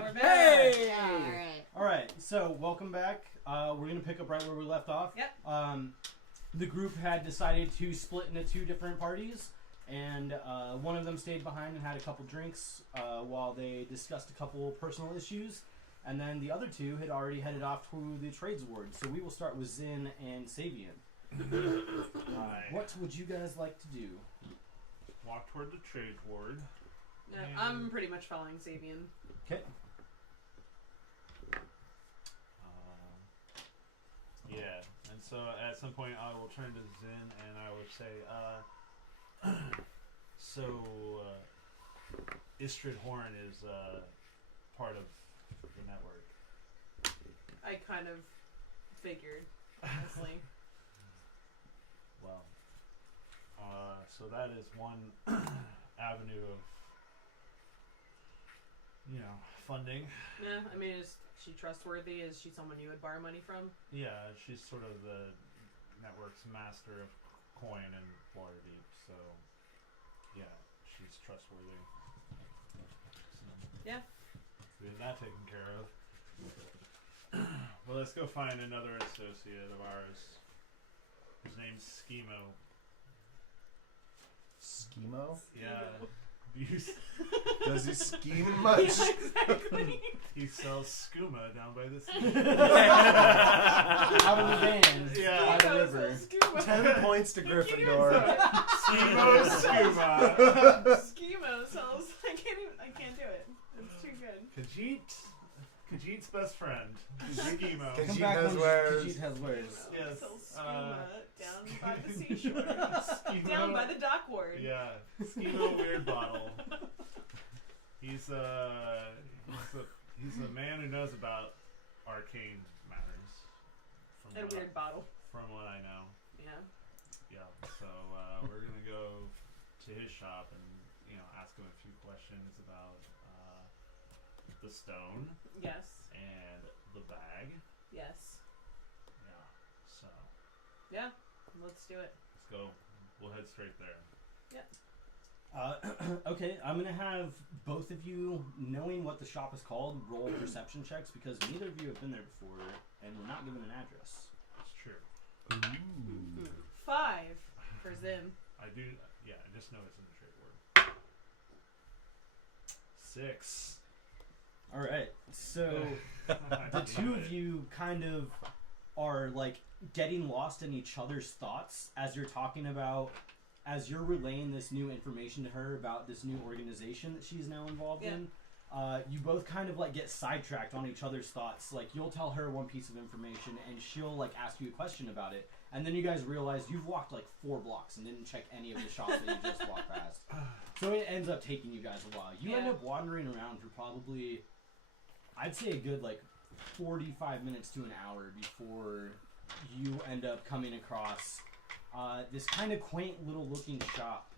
back. Hey! Yeah, all right. So welcome back. We're gonna pick up right where we left off. Yep. The group had decided to split into two different parties, and one of them stayed behind and had a couple drinks while they discussed a couple personal issues, and then the other two had already headed off to the trades ward. So we will start with Zin and Savian. What would you guys like to do? Walk toward the trade ward. I'm pretty much following Sabian. Okay. Yeah, and so at some point I will turn to Zin and I would say, Istrid Horn is part of the network. I kind of figured, honestly. Well, so that is one avenue of, funding. Yeah, I mean, is she trustworthy? Is she someone you would borrow money from? Yeah, she's sort of the network's master of coin in Waterdeep, so yeah, she's trustworthy. Yeah. Getting that taken care of. Well, let's go find another associate of ours. His name's Schemo. Schemo? Yeah. Does he scheme much? Yeah, exactly. He sells skooma down by the sea. Out of the van. Yeah. By the river. 10 points to Gryffindor. Schemo skooma. Schemo sells. I can't do it. It's too good. Khajiit's best friend. Schemo. Come Khajiit back has when wares. Khajiit has wares. Yes, Sells skooma down by the seashore. Schemo, Down by the dock ward. Yeah. Schemo weird bottle. He's a man who knows about arcane matters. And a weird bottle. From what I know. Yeah. Yeah. So we're gonna go to his shop and ask him a few questions about the stone. Yes. And the bag. Yes. Yeah. So Yeah. Let's do it. let's go. We'll head straight there. Yeah. Okay, I'm going to have both of you, knowing what the shop is called, roll perception checks because neither of you have been there before and we're not given an address. It's true. Ooh. 5 for Zim. I do. Yeah. I just know it's in the trade word. 6. All right, so the two of you kind of are like getting lost in each other's thoughts as you're talking about, as you're relaying this new information to her about this new organization that she's now involved in. You both kind of like get sidetracked on each other's thoughts. Like you'll tell her one piece of information and she'll like ask you a question about it. And then you guys realize you've walked like 4 blocks and didn't check any of the shops that you just walked past. So it ends up taking you guys a while. You end up wandering around for probably, I'd say a good like 45 minutes to an hour before you end up coming across this kind of quaint little looking shop,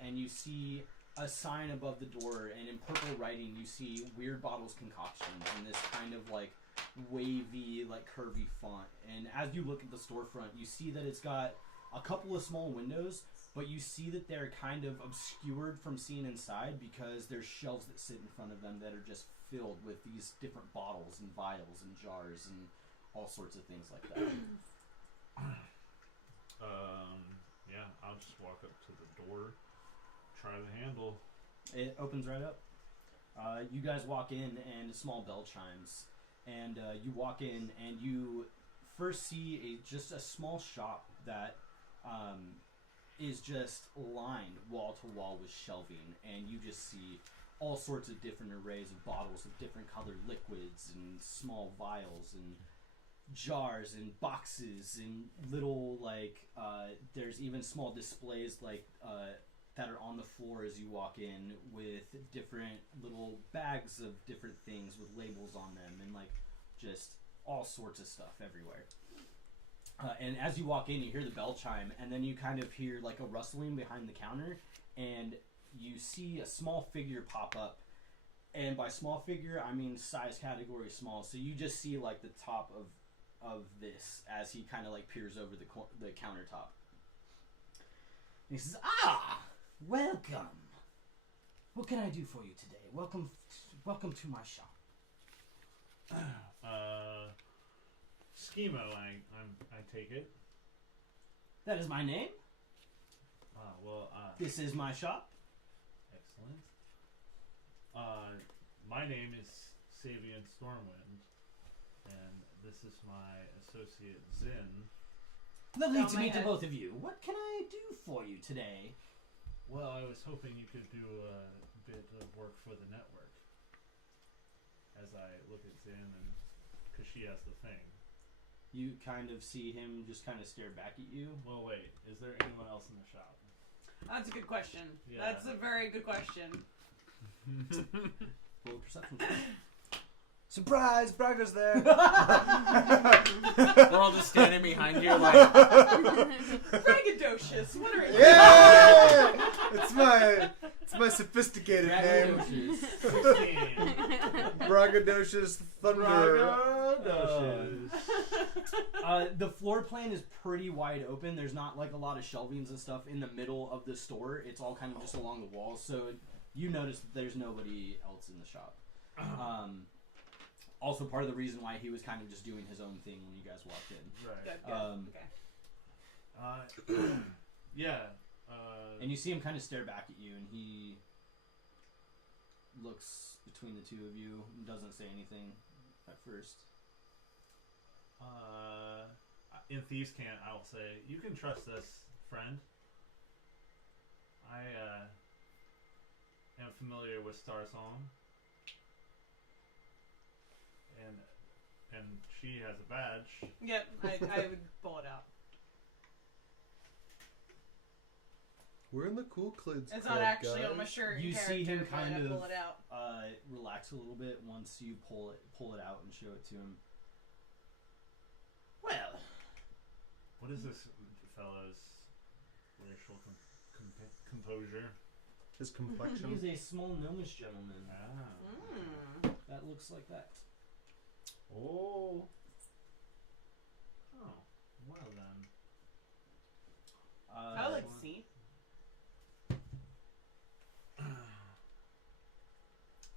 and you see a sign above the door, and in purple writing you see Weird Bottles Concoctions in this kind of like wavy, like curvy font. And as you look at the storefront, you see that it's got a couple of small windows, but you see that they're kind of obscured from seeing inside because there's shelves that sit in front of them that are just filled with these different bottles and vials and jars and all sorts of things like that. Yeah, I'll just walk up to the door, try the handle. It opens right up. You guys walk in and a small bell chimes, and you walk in and you first see just a small shop that is just lined wall to wall with shelving, and you just see all sorts of different arrays of bottles of different colored liquids and small vials and jars and boxes and little there's even small displays that are on the floor as you walk in with different little bags of different things with labels on them and just all sorts of stuff everywhere. And as you walk in, you hear the bell chime, and then you kind of hear a rustling behind the counter, and you see a small figure pop up. And by small figure, I mean size category small. So you just see the top of this as he kind of peers over the countertop. And he says, "Ah, welcome. What can I do for you today? Welcome to my shop." Schemo, I take it. That is my name. This is my shop. Excellent. My name is Savian Stormwind, and this is my associate Zin. Lovely Down to my meet the head. both of you. What can I do for you today? Well, I was hoping you could do a bit of work for the network. As I look at Zin, and because she has the thing. You kind of see him just kind of stare back at you. Well, wait. Is there anyone else in the shop? That's a good question. Yeah. That's a very good question. Roll a perception. Surprise! Braga's there. We're all just standing behind you like, Braggadocious. What are you? Yeah! It's my sophisticated name. Braggadocious. Braggadocious Thunder. The floor plan is pretty wide open. There's not like a lot of shelvings and stuff in the middle of the store. It's all kind of just along the walls. So you notice that there's nobody else in the shop. Also, part of the reason why he was kind of just doing his own thing when you guys walked in. Right. Good, good. Okay. Yeah. And you see him kind of stare back at you, and he looks between the two of you and doesn't say anything at first. In Thieves' Cant, I'll say, you can trust this, friend. I am familiar with Star Song. And she has a badge. Yep, I would pull it out. We're in the Cool Kids It's Club, not actually guys. on my shirt. You in see him character, but kind I of pull it out. Relax a little bit once you pull it out and show it to him. Well, What is this fellow's racial composure? His complexion. he's a small gnomish gentleman that looks like that. Oh. Oh. Well then. I like to see.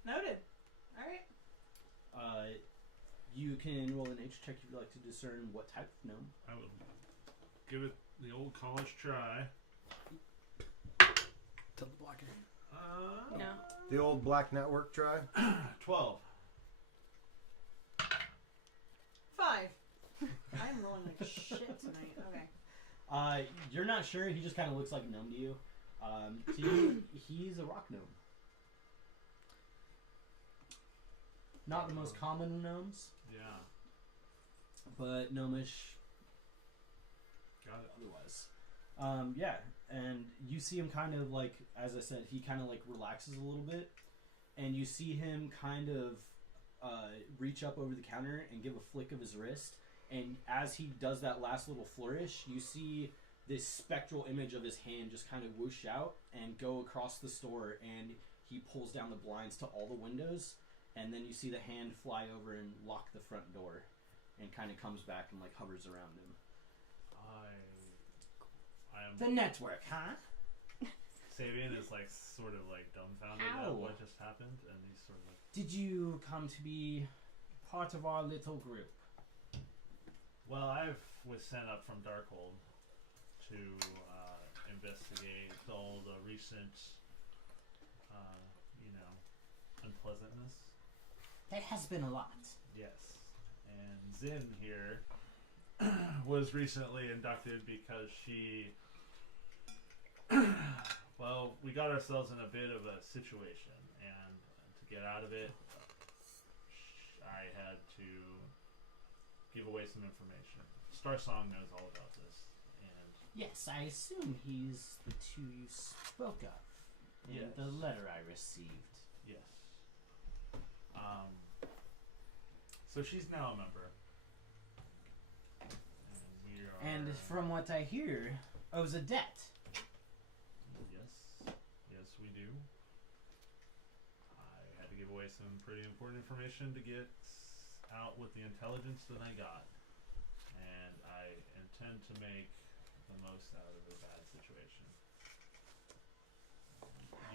Noted. Alright. You can roll a nature check if you'd like to discern what type of gnome. I would give it the old college try. tell the blocker. No. The old Black Network try. 12. 5. I'm rolling like shit tonight. Okay. You're not sure. He just kind of looks like a gnome to you. To you, he's a rock gnome. Not the most common gnomes, Yeah. but gnomish Got it. otherwise. Yeah, and you see him kind of like, as I said, he kind of like relaxes a little bit, and you see him kind of reach up over the counter and give a flick of his wrist, and as he does that last little flourish, you see this spectral image of his hand just kind of whoosh out and go across the store, and he pulls down the blinds to all the windows, and then you see the hand fly over and lock the front door, and kind of comes back and like hovers around him. I am. The network, huh? Sabian is like sort of like dumbfounded Ow. at what just happened, and he's sort of like, Did you come to be part of our little group? well, I was sent up from Darkhold to investigate all the recent, unpleasantness. There has been a lot. Yes. And Zin here was recently inducted because she... well, we got ourselves in a bit of a situation, and to get out of it, I had to give away some information. Star Song knows all about this, and Yes, I assume he's the two you spoke of in Yes. the letter I received. yes. So she's now a member. And we are... And from what I hear, owes a debt. Yes, we do. I had to give away some pretty important information to get out with the intelligence that I got. And I intend to make the most out of a bad situation.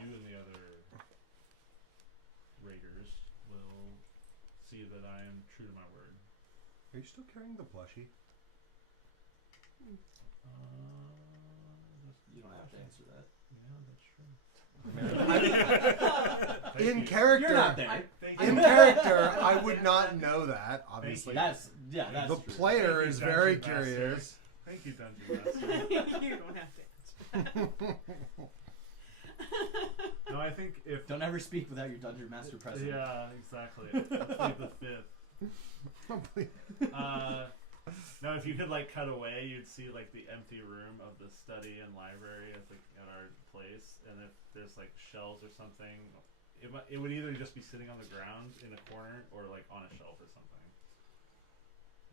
You and the other raiders will see that I am true to my word. Are you still carrying the plushie? You don't have to answer that. Yeah, that's true. In character, You're not there. in character, I would not know that. Obviously, That's the true. player Thank is you, very Dungeon Master. curious. Thank you, Dungeon Master. You don't have to answer. No, I think if Don't ever speak without your dungeon master present. yeah, exactly. Plead the fifth. No, if you could like cut away, you'd see like the empty room of the study and library at our place, and if there's like shelves or something, it would either just be sitting on the ground in a corner or like on a shelf or something.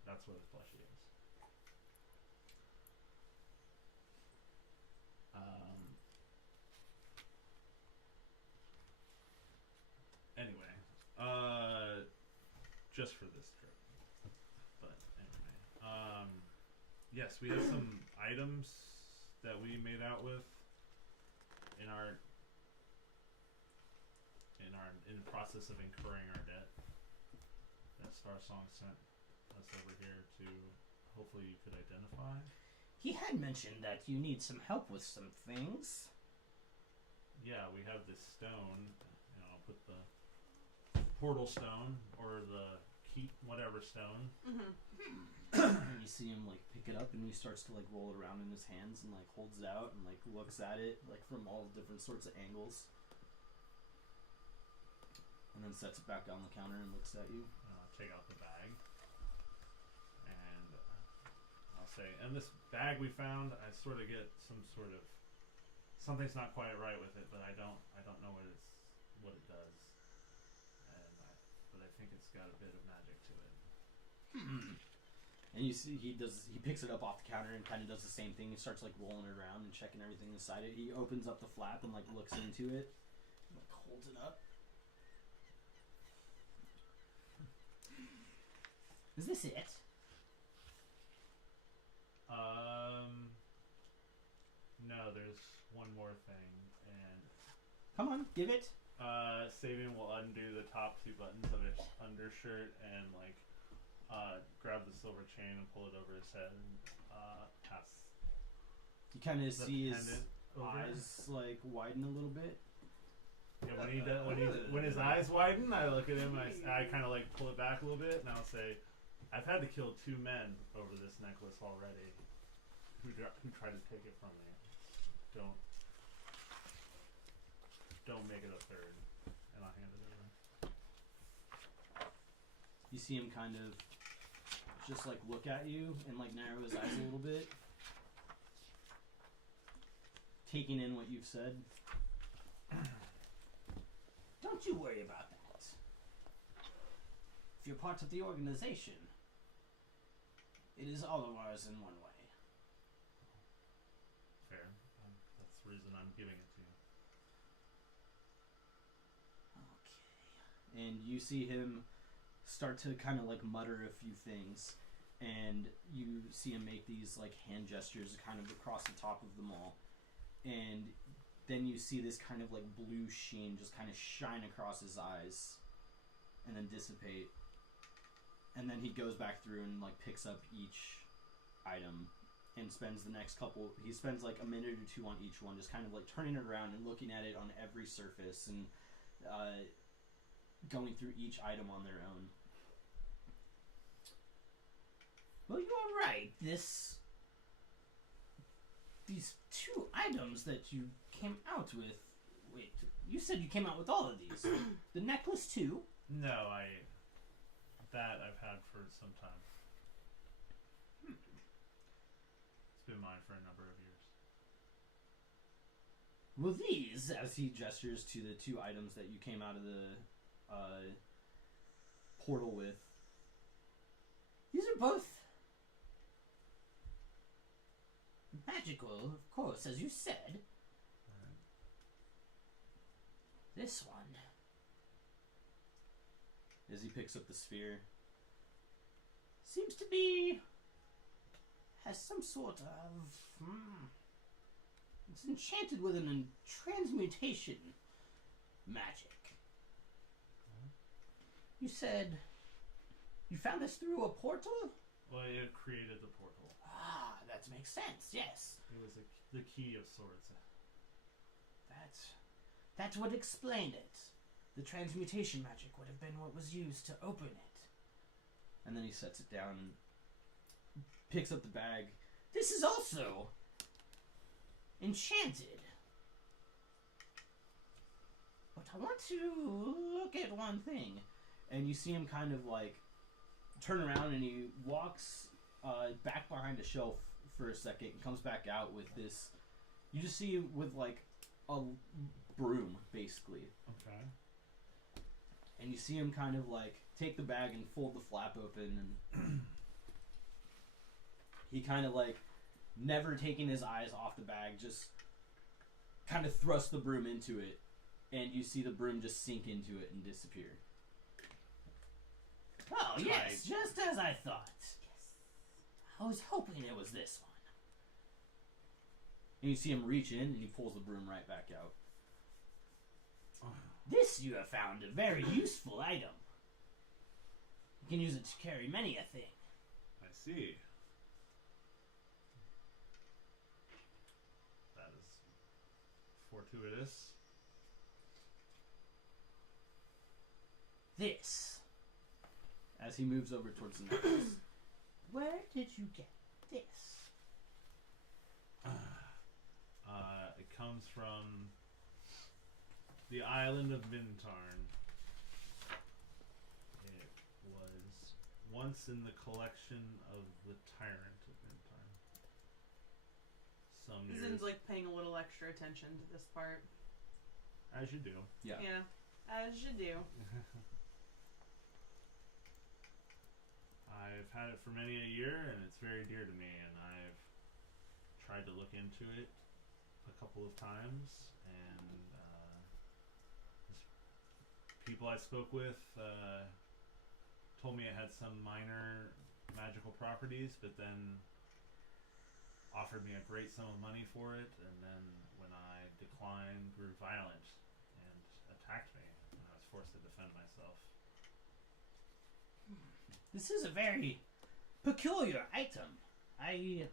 That's where the plushie is. Anyway, just for this trip. But anyway, yes, we have some items that we made out with in the process of incurring our debt. That Star Song sent us over here to hopefully you could identify. He had mentioned that you need some help with some things. Yeah, we have this stone. I'll put the portal stone or the keep whatever stone. And you see him like pick it up, and he starts to like roll it around in his hands and like holds it out and like looks at it like from all different sorts of angles, and then sets it back on the counter and looks at you. Take out the bag, and I'll say, and this bag we found, I sort of get something's not quite right with it, but I don't know what it does, but I think it's got a bit of magic to it. And you see he picks it up off the counter and kind of does the same thing. He starts like rolling it around and checking everything inside it. He opens up the flap and like looks into it, and, like holds it up. Is this it? No, there's one more thing, and Come on, give it. Sabian will undo the top two buttons of his undershirt and like grab the silver chain and pull it over his head and pass. You kind of the see his pendant over. eyes like widen a little bit. Yeah, when his eyes widen, I look at him and I kind of like pull it back a little bit, and I'll say, "I've had to kill 2 men over this necklace already, who tried to take it from me. Don't make it a third." And I'll hand it over. You see him kind of just like look at you and like narrow his eyes a little bit, taking in what you've said. Don't you worry about that. If you're part of the organization, it is all of ours in one way. Fair. That's the reason I'm giving it to you. Okay. And you see him start to kind of like mutter a few things, and you see him make these like hand gestures kind of across the top of them all, and then you see this kind of like blue sheen just kind of shine across his eyes and then dissipate, and then he goes back through and like picks up each item and spends he spends like a minute or two on each one, just kind of like turning it around and looking at it on every surface and going through each item on their own. Well, you are right. These 2 items that you came out with. Wait, you said you came out with all of these. The necklace too? No, that I've had for some time. It's been mine for a number of years. Well, these, as he gestures to the 2 items that you came out of the portal with, these are both magical, of course, as you said. This one, as he picks up the sphere, seems to has some sort of it's enchanted with an transmutation magic. You said You found this through a portal? Well, it created the portal. Ah, that makes sense, yes. It was the key of sorts. That would explain it. The transmutation magic would have been what was used to open it. And then he sets it down and picks up the bag. This is also enchanted. But I want to look at one thing. And you see him kind of like turn around and he walks back behind a shelf for a second and comes back out with this. You just see him with like a broom, basically. Okay. And you see him kind of like take the bag and fold the flap open, and he kind of like never taking his eyes off the bag, just kind of thrust the broom into it, and you see the broom just sink into it and disappear. Oh, yes, just as I thought. Yes. I was hoping it was this one. And you see him reach in, and he pulls the broom right back out. This you have found a very useful item. You can use it to carry many a thing. I see. That is fortuitous. This. As he moves over towards the necklace. Where did you get this? It comes from the island of Mintarn. It was once in the collection of the Tyrant of Mintarn. Some years, Zin's like paying a little extra attention to this part. as you do. Yeah. Yeah, as you do. I've had it for many a year, and it's very dear to me, and I've tried to look into it a couple of times, and people I spoke with told me it had some minor magical properties, but then offered me a great sum of money for it, and then when I declined, grew violent and attacked me, and I was forced to defend myself. This is a very peculiar item. It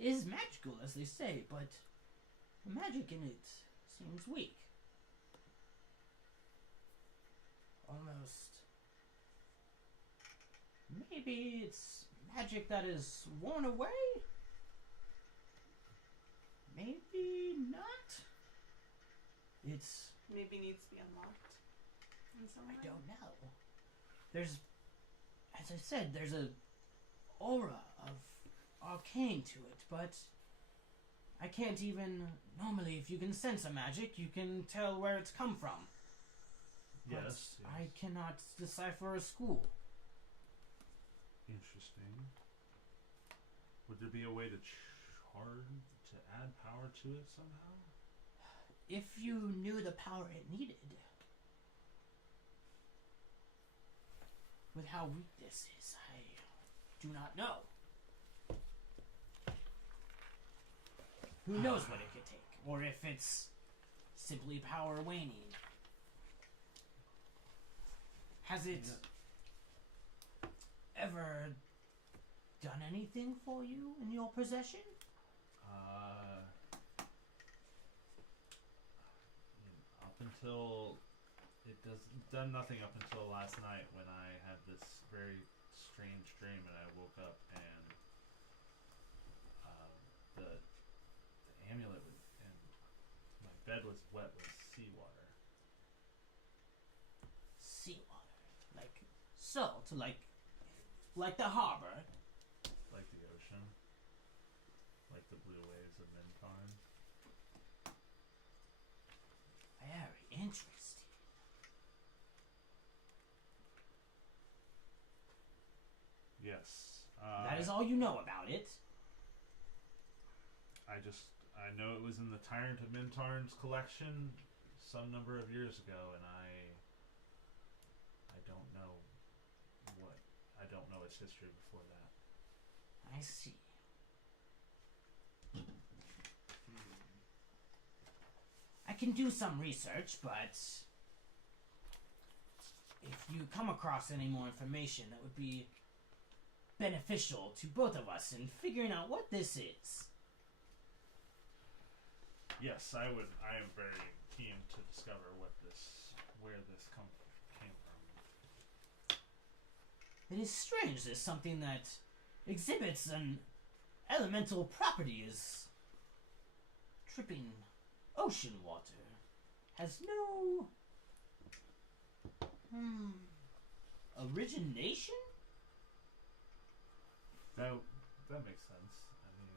is magical, as they say, but the magic in it seems weak. Almost. Maybe it's magic that is worn away? Maybe not? It's... Maybe needs to be unlocked in some way. I don't know. There's... As I said, there's a aura of arcane to it, but I can't even... Normally, if you can sense a magic, you can tell where it's come from. But Yes. I cannot decipher a school. Interesting. Would there be a way to add power to it somehow? If you knew the power it needed. With how weak this is, I do not know. Who knows what it could take, or if it's simply power waning. Has it ever done anything for you in your possession? Up until done nothing up until last night when I had this very strange dream and I woke up and the amulet and my bed was wet with seawater. Seawater. Like salt, like the harbor. Like the ocean. Like the blue waves of Mintarn. Very interesting. Yes. That is all you know about it. I know it was in the Tyrant of Mintarn's collection some number of years ago, and I don't know its history before that. I see. I can do some research, but if you come across any more information that would be beneficial to both of us in figuring out what this is. Yes, I would. I am very keen to discover where this came from. It is strange that something that exhibits an elemental property as dripping ocean water has no origination? That makes sense. I mean,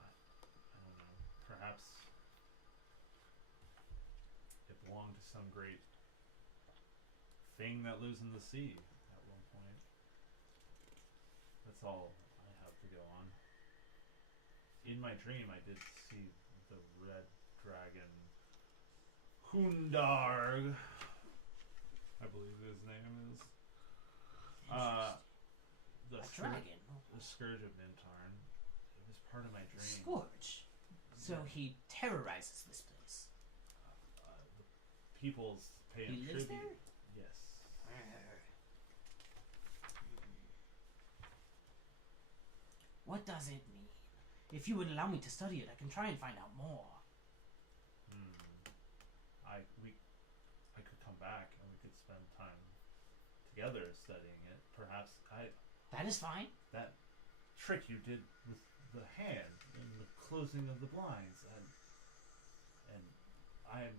I don't know. Perhaps it belonged to some great thing that lives in the sea at one point. That's all I have to go on. In my dream, I did see the red dragon Hundarg, I believe his name is. Dragon. The Scourge of Mintarn. It was part of my dream. Scourge. So he terrorizes this place. The peoples pay him He lives tribute. there? Yes. What does it mean? If you would allow me to study it, I can try and find out more. I could come back and we could spend time together studying it. Perhaps That is fine. that trick you did with the hand and the closing of the blinds and I am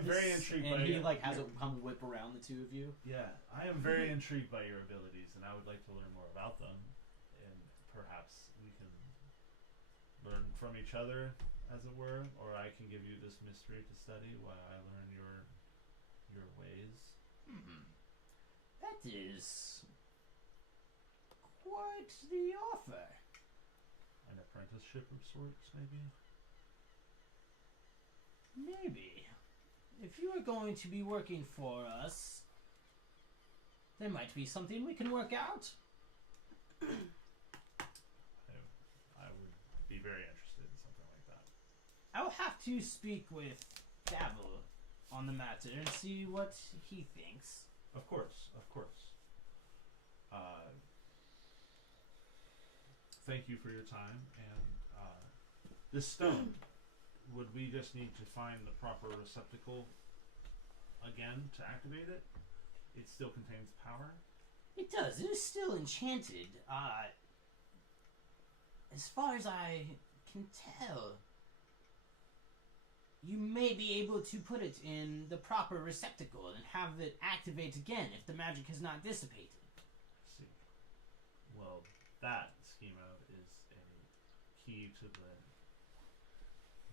very intrigued by and he your, like has it come whip around the two of you. yeah, I am very intrigued by your abilities and I would like to learn more about them and perhaps we can learn from each other as it were, or I can give you this mystery to study while I learn your ways. That is quite the offer. An apprenticeship of sorts, maybe? Maybe. If you are going to be working for us, there might be something we can work out. I would be very interested in something like that. I will have to speak with Davil on the matter and see what he thinks. Of course, of course. Thank you for your time, and this stone, would we just need to find the proper receptacle again to activate it? It still contains power? It does. It is still enchanted. As far as I can tell, you may be able to put it in the proper receptacle and have it activate again if the magic has not dissipated. I see. Well, that schema is a key to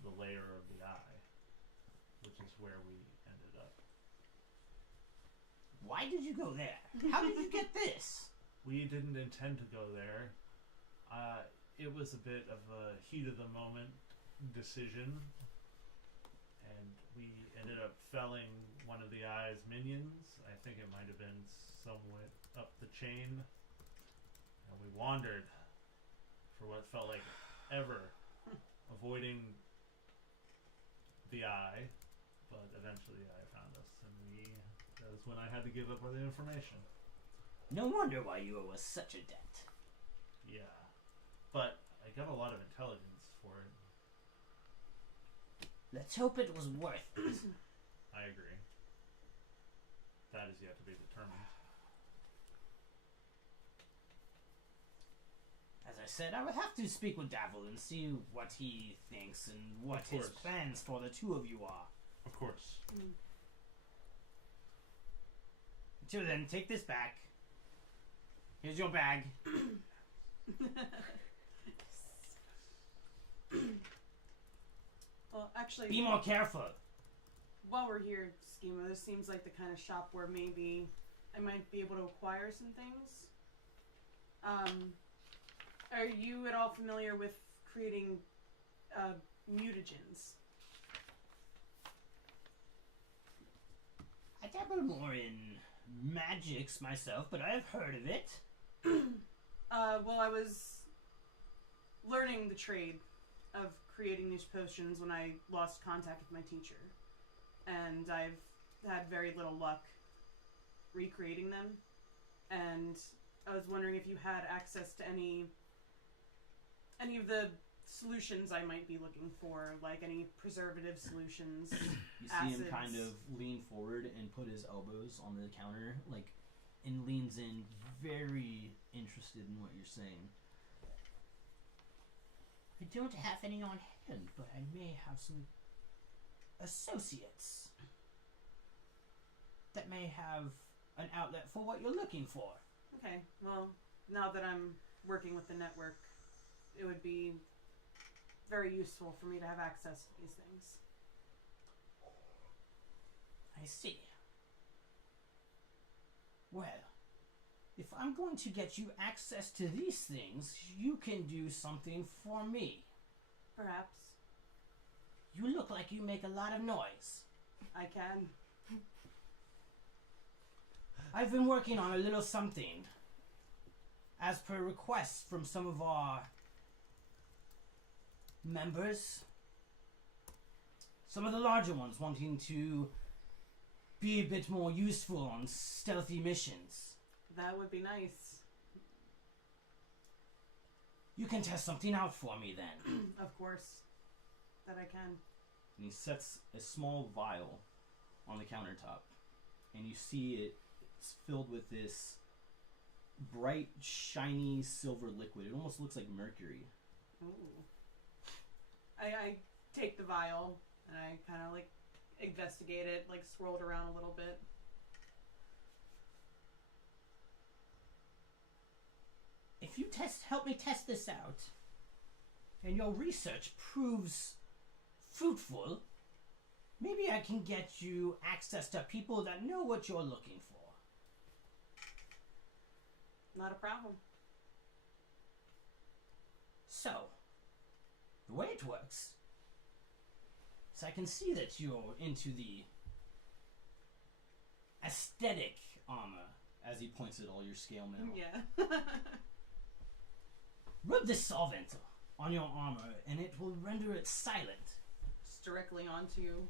the layer of the eye, which is where we ended up. Why did you go there? How did you get this? We didn't intend to go there. It was a bit of a heat of the moment decision, and we ended up felling one of the eye's minions. I think it might have been somewhat up the chain, and we wandered for what felt like ever, avoiding the eye, but eventually the eye found us, and that was when I had to give up all the information. No wonder why you owe us such a debt. Yeah, but I got a lot of intelligence for it. Let's hope it was worth it. I agree. That is yet to be determined. As I said, I would have to speak with Davil and see what he thinks and what his plans for the two of you are. Of course. Until then, take this back. Here's your bag. Well, actually, Be more careful. while we're here, Schema, this seems like the kind of shop where maybe I might be able to acquire some things. Are you at all familiar with creating mutagens? I dabble more in magics myself, but I have heard of it. Well, I was learning the trade of creating these potions when I lost contact with my teacher. and I've had very little luck recreating them. And I was wondering if you had access to any of the solutions I might be looking for, like any preservative solutions. You see him kind of lean forward and put his elbows on the counter, like, and leans in, very interested in what you're saying. I don't have any on hand, but I may have some associates that may have an outlet for what you're looking for. Okay, well, now that I'm working with the network, it would be very useful for me to have access to these things. I see. Well, if I'm going to get you access to these things, you can do something for me. Perhaps. You look like you make a lot of noise. I can. I've been working on a little something, as per requests from some of our members. Some of the larger ones wanting to be a bit more useful on stealthy missions. That would be nice. You can test something out for me then. Of course. That I can. And he sets a small vial on the countertop. And you see it's filled with this bright, shiny silver liquid. It almost looks like mercury. Ooh. I take the vial and I kind of like investigate it, like swirl it around a little bit. If you help me test this out, and your research proves fruitful, maybe I can get you access to people that know what you're looking for. Not a problem. So, the way it works is I can see that you're into the aesthetic armor. As he points at all your scale mail. Yeah. Rub this solvent on your armor and it will render it silent. Just directly onto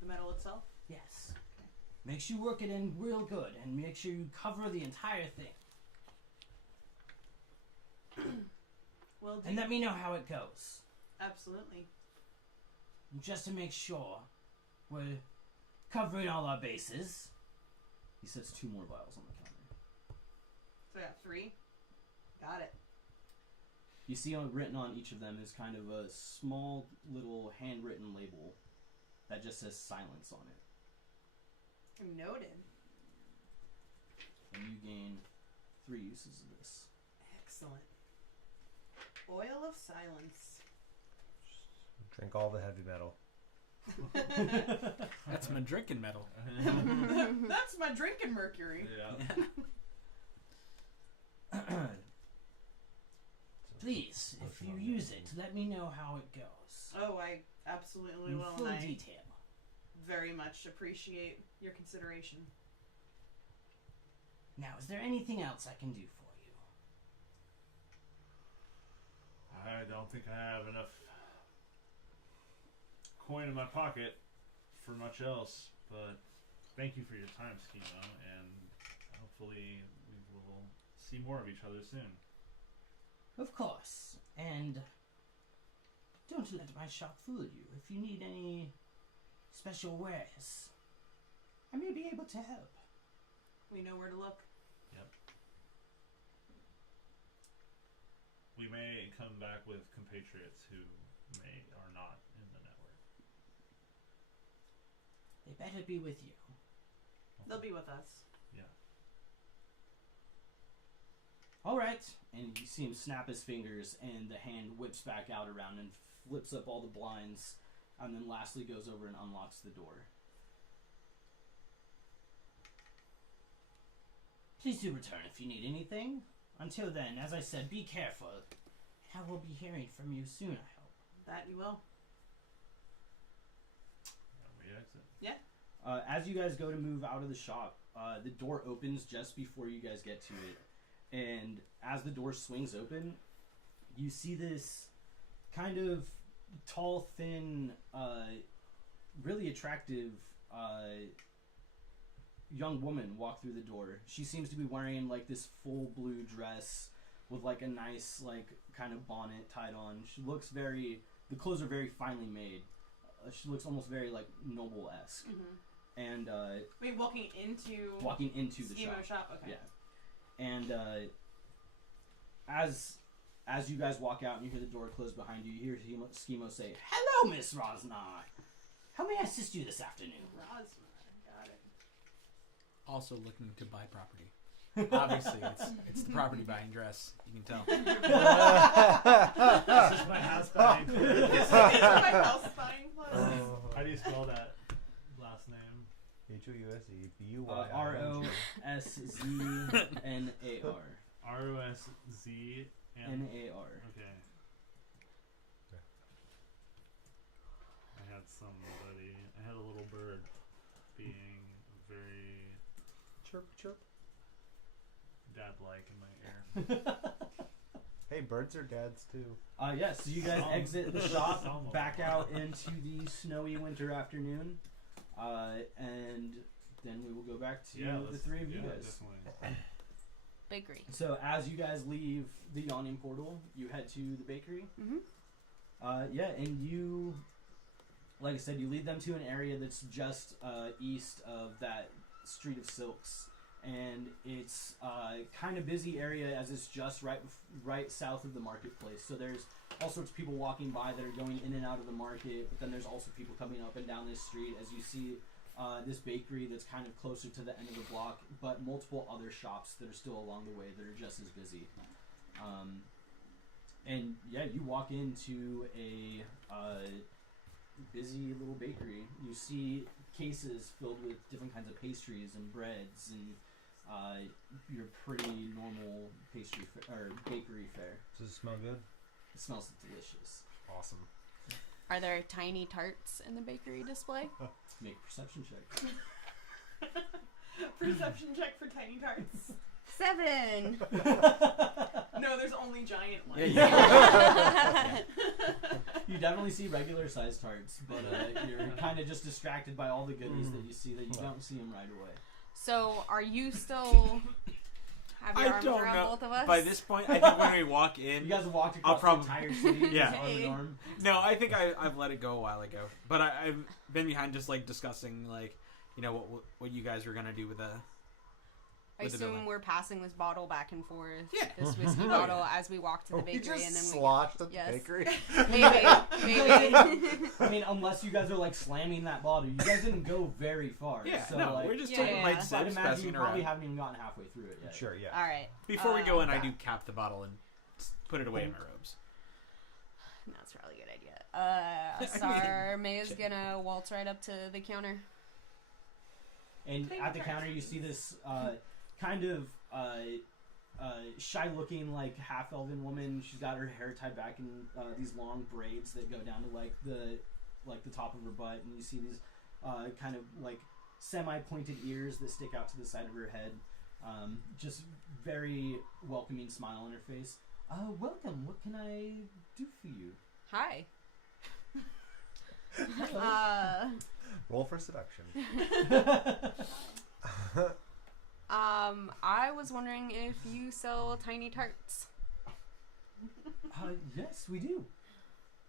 the metal itself? Yes. Make sure you work it in real good and make sure you cover the entire thing. Well, And let me know how it goes. absolutely. Just to make sure we're covering all our bases. He sets 2 more vials on the counter. So I got 3. Got it. You see written on each of them is kind of a small little handwritten label that just says silence on it. Noted. And you gain 3 uses of this. Excellent. Oil of silence. Drink all the heavy metal. That's my drinking metal. That's my drinking mercury. Yeah. Please, if you use it, let me know how it goes. Oh, I absolutely In will. full And I detail. very much appreciate your consideration. Now, is there anything else I can do for you? I don't think I have enough coin in my pocket for much else, but thank you for your time, Schemo, and hopefully we will see more of each other soon. Of course. And don't let my shop fool you. If you need any special wares, I may be able to help. We know where to look. Yep. We may come back with compatriots who are not in the network. They better be with you. They'll be with us. Yeah. All right. And you see him snap his fingers, and the hand whips back out around and flips up all the blinds, and then lastly goes over and unlocks the door. Please do return if you need anything. Until then, as I said, be careful. I will be hearing from you soon, I hope. That you will. We exit. As you guys go to move out of the shop, the door opens just before you guys get to it. And as the door swings open, you see this kind of tall, thin, really attractive young woman walk through the door. She seems to be wearing like this full blue dress with like a nice like kind of bonnet tied on. She looks very. The clothes are very finely made. She looks almost very like noble-esque. And wait, walking into the Schemo shop. Okay. Yeah. And as you guys walk out and you hear the door close behind you, you hear Schemo say, "Hello, Miss Rosnar. How may I assist you this afternoon?" Rosnar, got it. Also looking to buy property. Obviously, it's the property buying dress. You can tell. This is my house buying. This is my house buying plus. How do you spell that last name? HOUSEBUY. ROSZNAR. ROSZNAR. Okay. I had a little bird being very Chirp, chirp. dad-like in my ear. Hey, birds are dads too. Yeah, so you guys exit the shop back out into the snowy winter afternoon. And then we will go back to the three of you guys. Definitely. Bakery. So as you guys leave the yawning portal, you head to the bakery. And you, like I said, you lead them to an area that's just east of that street of silks, and it's kind of busy area as it's just right south of the marketplace. So there's all sorts of people walking by that are going in and out of the market, but then there's also people coming up and down this street as you see this bakery that's kind of closer to the end of the block, but multiple other shops that are still along the way that are just as busy. And yeah, you walk into a busy little bakery. You see cases filled with different kinds of pastries and breads and your pretty normal bakery fare. Does it smell good? It smells delicious. Awesome. Are there tiny tarts in the bakery display? Make a perception check. Perception check for tiny tarts. 7. No, there's only giant ones. You definitely see regular sized tarts, but you're kind of just distracted by all the goodies that you see that you don't see them right away. So, are you still have your arms around both of us? By this point, I think when we walk in, You guys have walked across the entire city. Yeah. Arm in arm. No, I think I've let it go a while ago. But I've been behind just like discussing like, you know, what you guys were gonna do with the. I assume we're passing this bottle back and forth. Yeah. This whiskey bottle as we walk to the bakery, just and then sloshed at the bakery. Maybe. I mean, unless you guys are like slamming that bottle, you guys didn't go very far. Yeah, so, no, like, we're just taking light I'd sips, imagine passing you it probably around. haven't even gotten halfway through it yet. Sure, yeah. All right. Before we go in, I do cap the bottle and put it away in my robes. That's probably a good idea. Sarmay is gonna waltz right up to the counter. And at the counter, you see this kind of shy-looking, like half-elven woman. She's got her hair tied back in these long braids that go down to like the top of her butt, and you see these kind of like semi-pointed ears that stick out to the side of her head. Just very welcoming smile on her face. Welcome. What can I do for you? Hi. Roll for seduction. I was wondering if you sell tiny tarts. Yes, we do.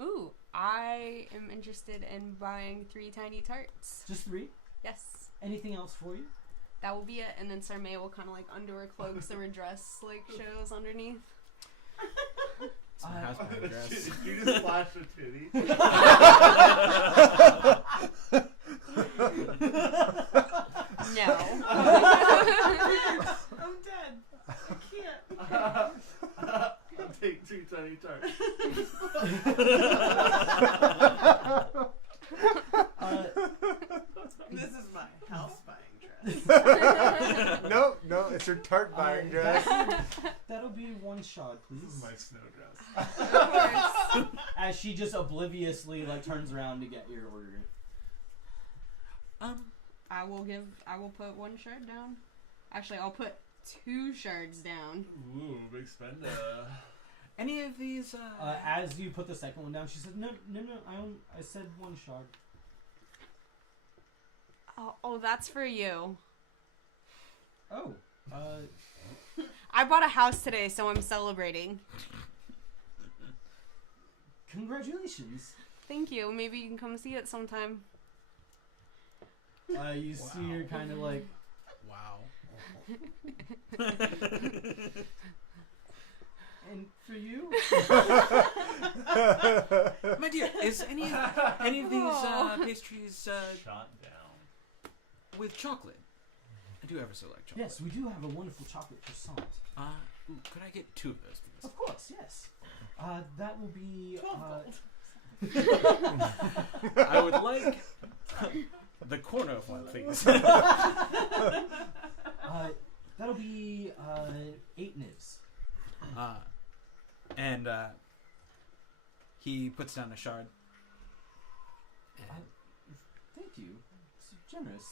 Ooh, I am interested in buying 3 tiny tarts. Just 3? Yes. Anything else for you? That will be it, and then Sarmay will kind of like undo her cloak so her dress like shows underneath. It's my house buying dress. Did you just flash a titty? No. I'm dead. I can't. I'll take 2 tiny tarts. This is my house buying dress. No, it's your tart buying dress. That'll be 1 shot, please. This is my snow dress. Of course. As she just obliviously like turns around to get your order. I will put 1 shard down. Actually, I'll put 2 shards down. Ooh, big spender. Any of these? As you put the second one down, she said, "No, I said 1 shard." Oh, that's for you. Oh, I bought a house today, so I'm celebrating. congratulations. Thank you. Maybe you can come see it sometime. You see her kind of like, Wow. and for you? My dear, is any of these pastries Shot down. with chocolate? I do ever so like chocolate. Yes, we do have a wonderful chocolate croissant. Could I get 2 of those, please? Of course, yes. That will be 12 gold. I would like the corner of one, please. that'll be 8 nibs. And he puts down a shard. Thank you. It's generous.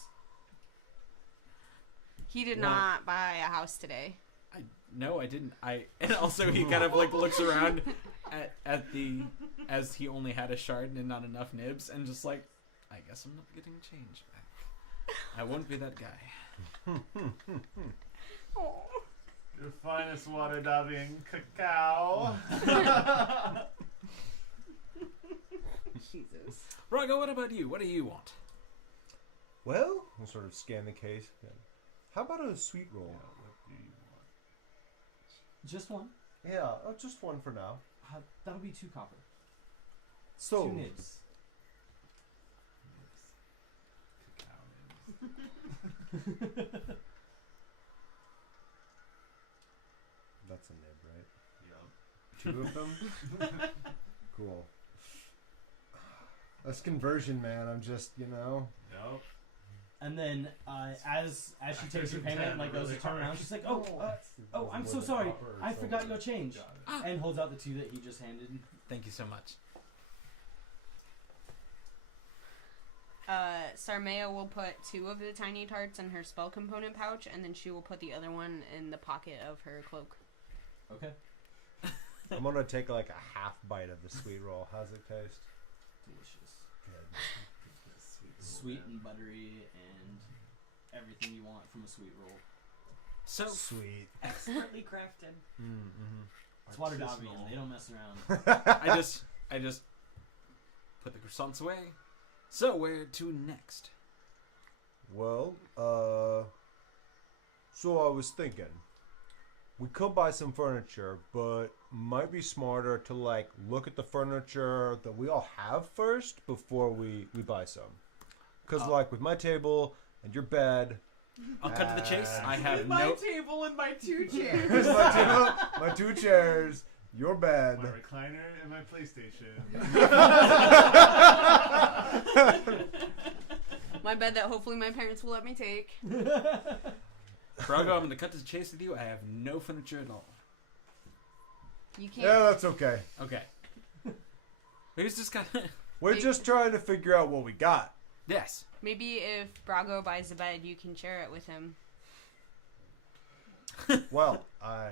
He did not buy a house today. No, I didn't. And also he kind of like looks around at the as he only had a shard and not enough nibs, and just like, I guess I'm not getting change back. I won't be that guy. Oh. Your finest water dabbing cacao. Jesus. Rago, what about you? What do you want? Well, I'll sort of scan the case. How about a sweet roll? What do you want? Just one. Yeah, just one for now. That'll be 2 copper. So, 2 nibs. Cacao nibs. that's a nib, right? Yup. 2 of them? Cool. That's conversion, man. I'm just, Yup. And then as she takes her payment, like goes to turn around, she's like, "Oh, I'm so sorry. I forgot your change." And holds out the 2 that he just handed. Thank you so much. Sarmea will put 2 of the tiny tarts in her spell component pouch, and then she will put the other one in the pocket of her cloak. Okay. I'm gonna take like a half bite of the sweet roll. How's it taste? Delicious. Good. Sweet and buttery and everything you want from a sweet roll. So Sweet. Expertly crafted. Mm-hmm. It's Waterdeep, and they don't mess around. I just put the croissants away. So where to next? Well, so I was thinking, we could buy some furniture, but might be smarter to like look at the furniture that we all have first before we buy some. Because like with my table and your bed, I'll cut to the chase. I have With my no. table and my 2 chairs. here's my table, my 2 chairs, your bed. My recliner and my PlayStation. My bed that hopefully my parents will let me take. Brago, I'm going to cut to the chase with you. I have no furniture at all. You can't. Yeah, that's okay. Okay. We just kind of. We're just trying to figure out what we got. Yes. Maybe if Brago buys a bed, you can share it with him. Well, I.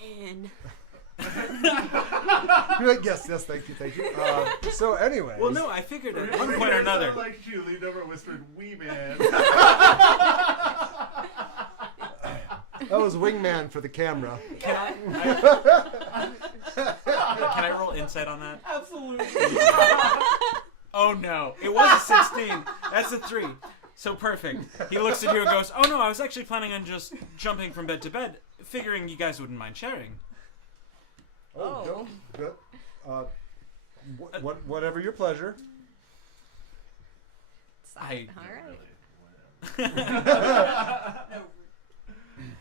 Man. Yes, thank you. So anyway. Well, no, I figured at one point or another. Like you leaned over and whispered, "Wee man." That was wingman for the camera. Can I roll insight on that? Absolutely. Oh no, it was a 16. That's a 3. So perfect. He looks at you and goes, "Oh no, I was actually planning on just jumping from bed to bed, figuring you guys wouldn't mind sharing." Oh. Good. Whatever your pleasure. All right.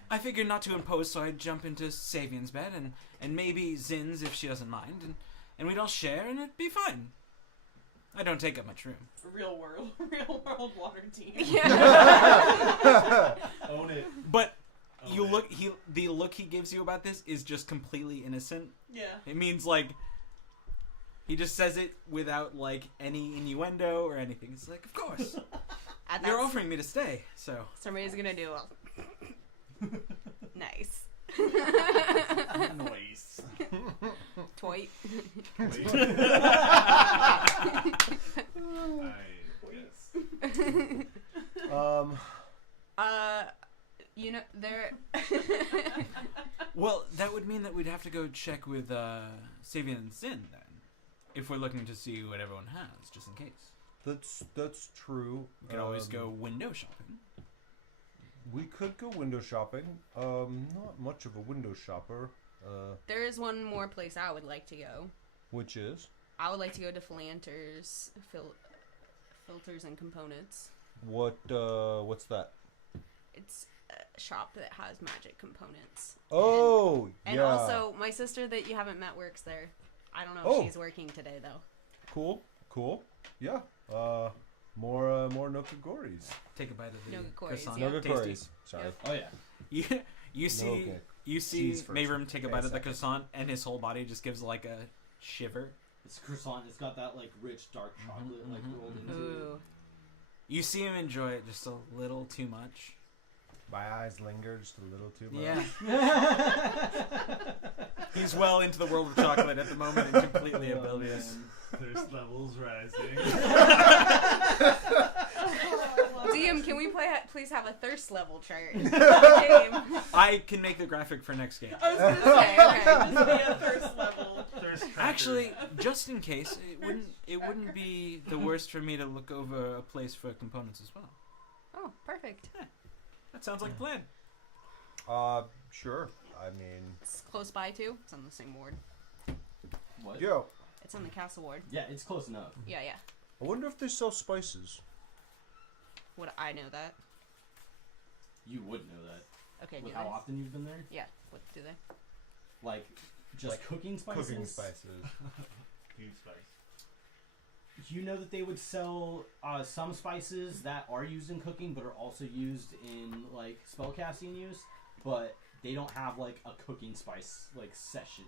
I figured not to impose, so I'd jump into Savian's bed and maybe Zin's if she doesn't mind, and we'd all share and it'd be fine. I don't take up much room. Real world Waterdeep. Yeah. Own it. But Own you it. look the look he gives you about this is just completely innocent. Yeah. It means like he just says it without like any innuendo or anything. It's like, of course. You're offering me to stay, so Somebody's gonna do a nice. Noise. Toit. I guess. You know, there. Well, that would mean that we'd have to go check with Savian and Sin then, if we're looking to see what everyone has, just in case. That's true. We could always go window shopping. We could go window shopping. Not much of a window shopper. There is one more place I would like to go. Which is? I would like to go to Philanter's Filters and Components. What's that? It's a shop that has magic components. Oh, and yeah. also, my sister that you haven't met works there. I don't know if she's working today, though. Cool. Yeah. More Nokagoris. Take a bite of the Nogakoris, croissant. yeah. Nogakoris. Sorry. Yep. Oh yeah. You see Okay. you see Cheese first. Mavram take a Okay, bite of the second. croissant, and his whole body just gives like a shiver. It's croissant. It's got that like rich dark chocolate like rolled into it. Ooh. You see him enjoy it just a little too much. My eyes linger just a little too much. Yeah. He's well into the world of chocolate at the moment and completely oblivious. Thirst levels rising. DM, can we please have a thirst level chart? Game. I can make the graphic for next game. I was gonna say, Okay. just be a first level. Thirst tracker. Actually, just in case, it wouldn't be the worst for me to look over a place for components as well. Oh, perfect. That sounds like a plan. Sure. I mean, It's close by, too. It's on the same ward. What? yo, It's on the castle ward. Yeah, it's close enough. Yeah. I wonder if they sell spices. Would I know that? You would know that. Okay, With do how they? often you've been there? Yeah. What do they? Like, just Like cooking spices? Cooking spices. Huge spice. You know that they would sell some spices that are used in cooking, but are also used in like spellcasting use. But they don't have like a cooking spice like section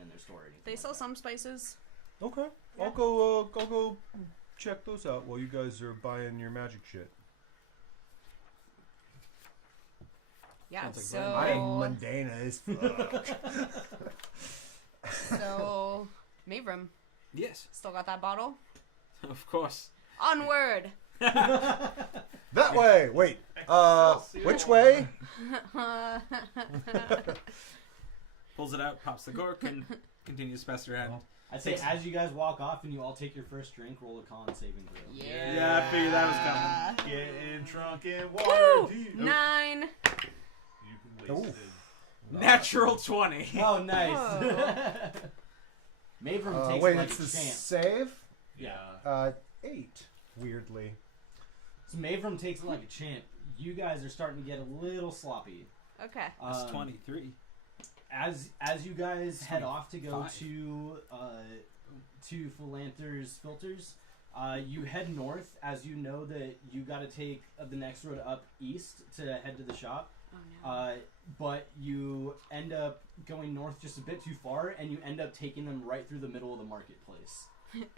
in their store. Or anything They like sell that. some spices. Okay. Yeah. I'll go check those out while you guys are buying your magic shit. Yeah. Sounds like So. I'm mundane as fuck. So, Mavram, Yes, still got that bottle? of course. Onward! That way. Wait. Which way? Pulls it out, pops the cork, and continues to pass it around. I'd say as you guys walk off and you all take your first drink, roll a con saving throw. Yeah. Yeah, I figured that was Getting drunk in Woo! Waterdeep. 9. You wasted. Natural 20. Oh, nice. Whoa. Mavram takes Wait, like it's a the champ. save? Yeah. 8. Weirdly. So Mavram takes it like a champ. You guys are starting to get a little sloppy. Okay. That's 23. As you guys head off to go 25. to Philanter's Filters, you head north as you know that you got to take the next road up east to head to the shop. Oh, no. But you end up going north just a bit too far, and you end up taking them right through the middle of the marketplace.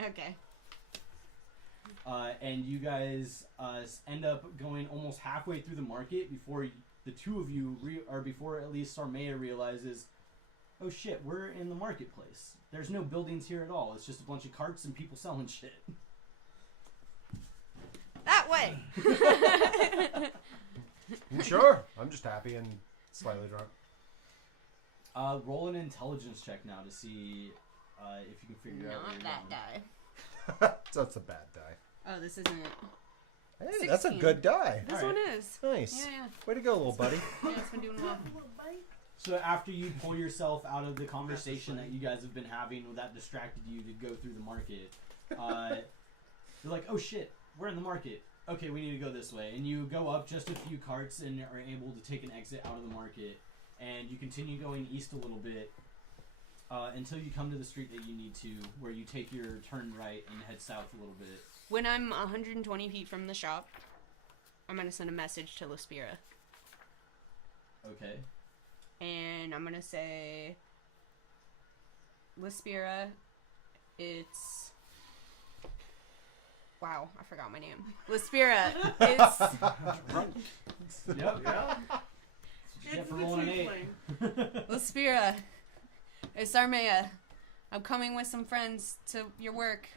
Okay. And you guys end up going almost halfway through the market before the two of you, or before at least Sarmea realizes, oh shit, we're in the marketplace. There's no buildings here at all. It's just a bunch of carts and people selling shit. That way! Sure. I'm just happy and slightly drunk. Roll an intelligence check now to see if you can figure out where Not you're that going. die. That's a bad die. Oh, this isn't it. Hey, that's a 16. good die. This Alright. one is. Nice. Yeah. Way to go, little buddy. Yeah, it's been doing well. So after you pull yourself out of the conversation that you guys have been having that distracted you to go through the market, you're like, oh shit, we're in the market. Okay, we need to go this way. And you go up just a few carts and are able to take an exit out of the market. And you continue going east a little bit until you come to the street that you need to, where you take your turn right and head south a little bit. When I'm 120 feet from the shop, I'm going to send a message to Lespira. Okay. And I'm going to say, Lespira, it's... Wow, I forgot my name. Lespira, it's... Yep. Yeah. That's what you get It's for the rolling an 8. tiefling. Lespira, it's Sarmea. I'm coming with some friends to your work.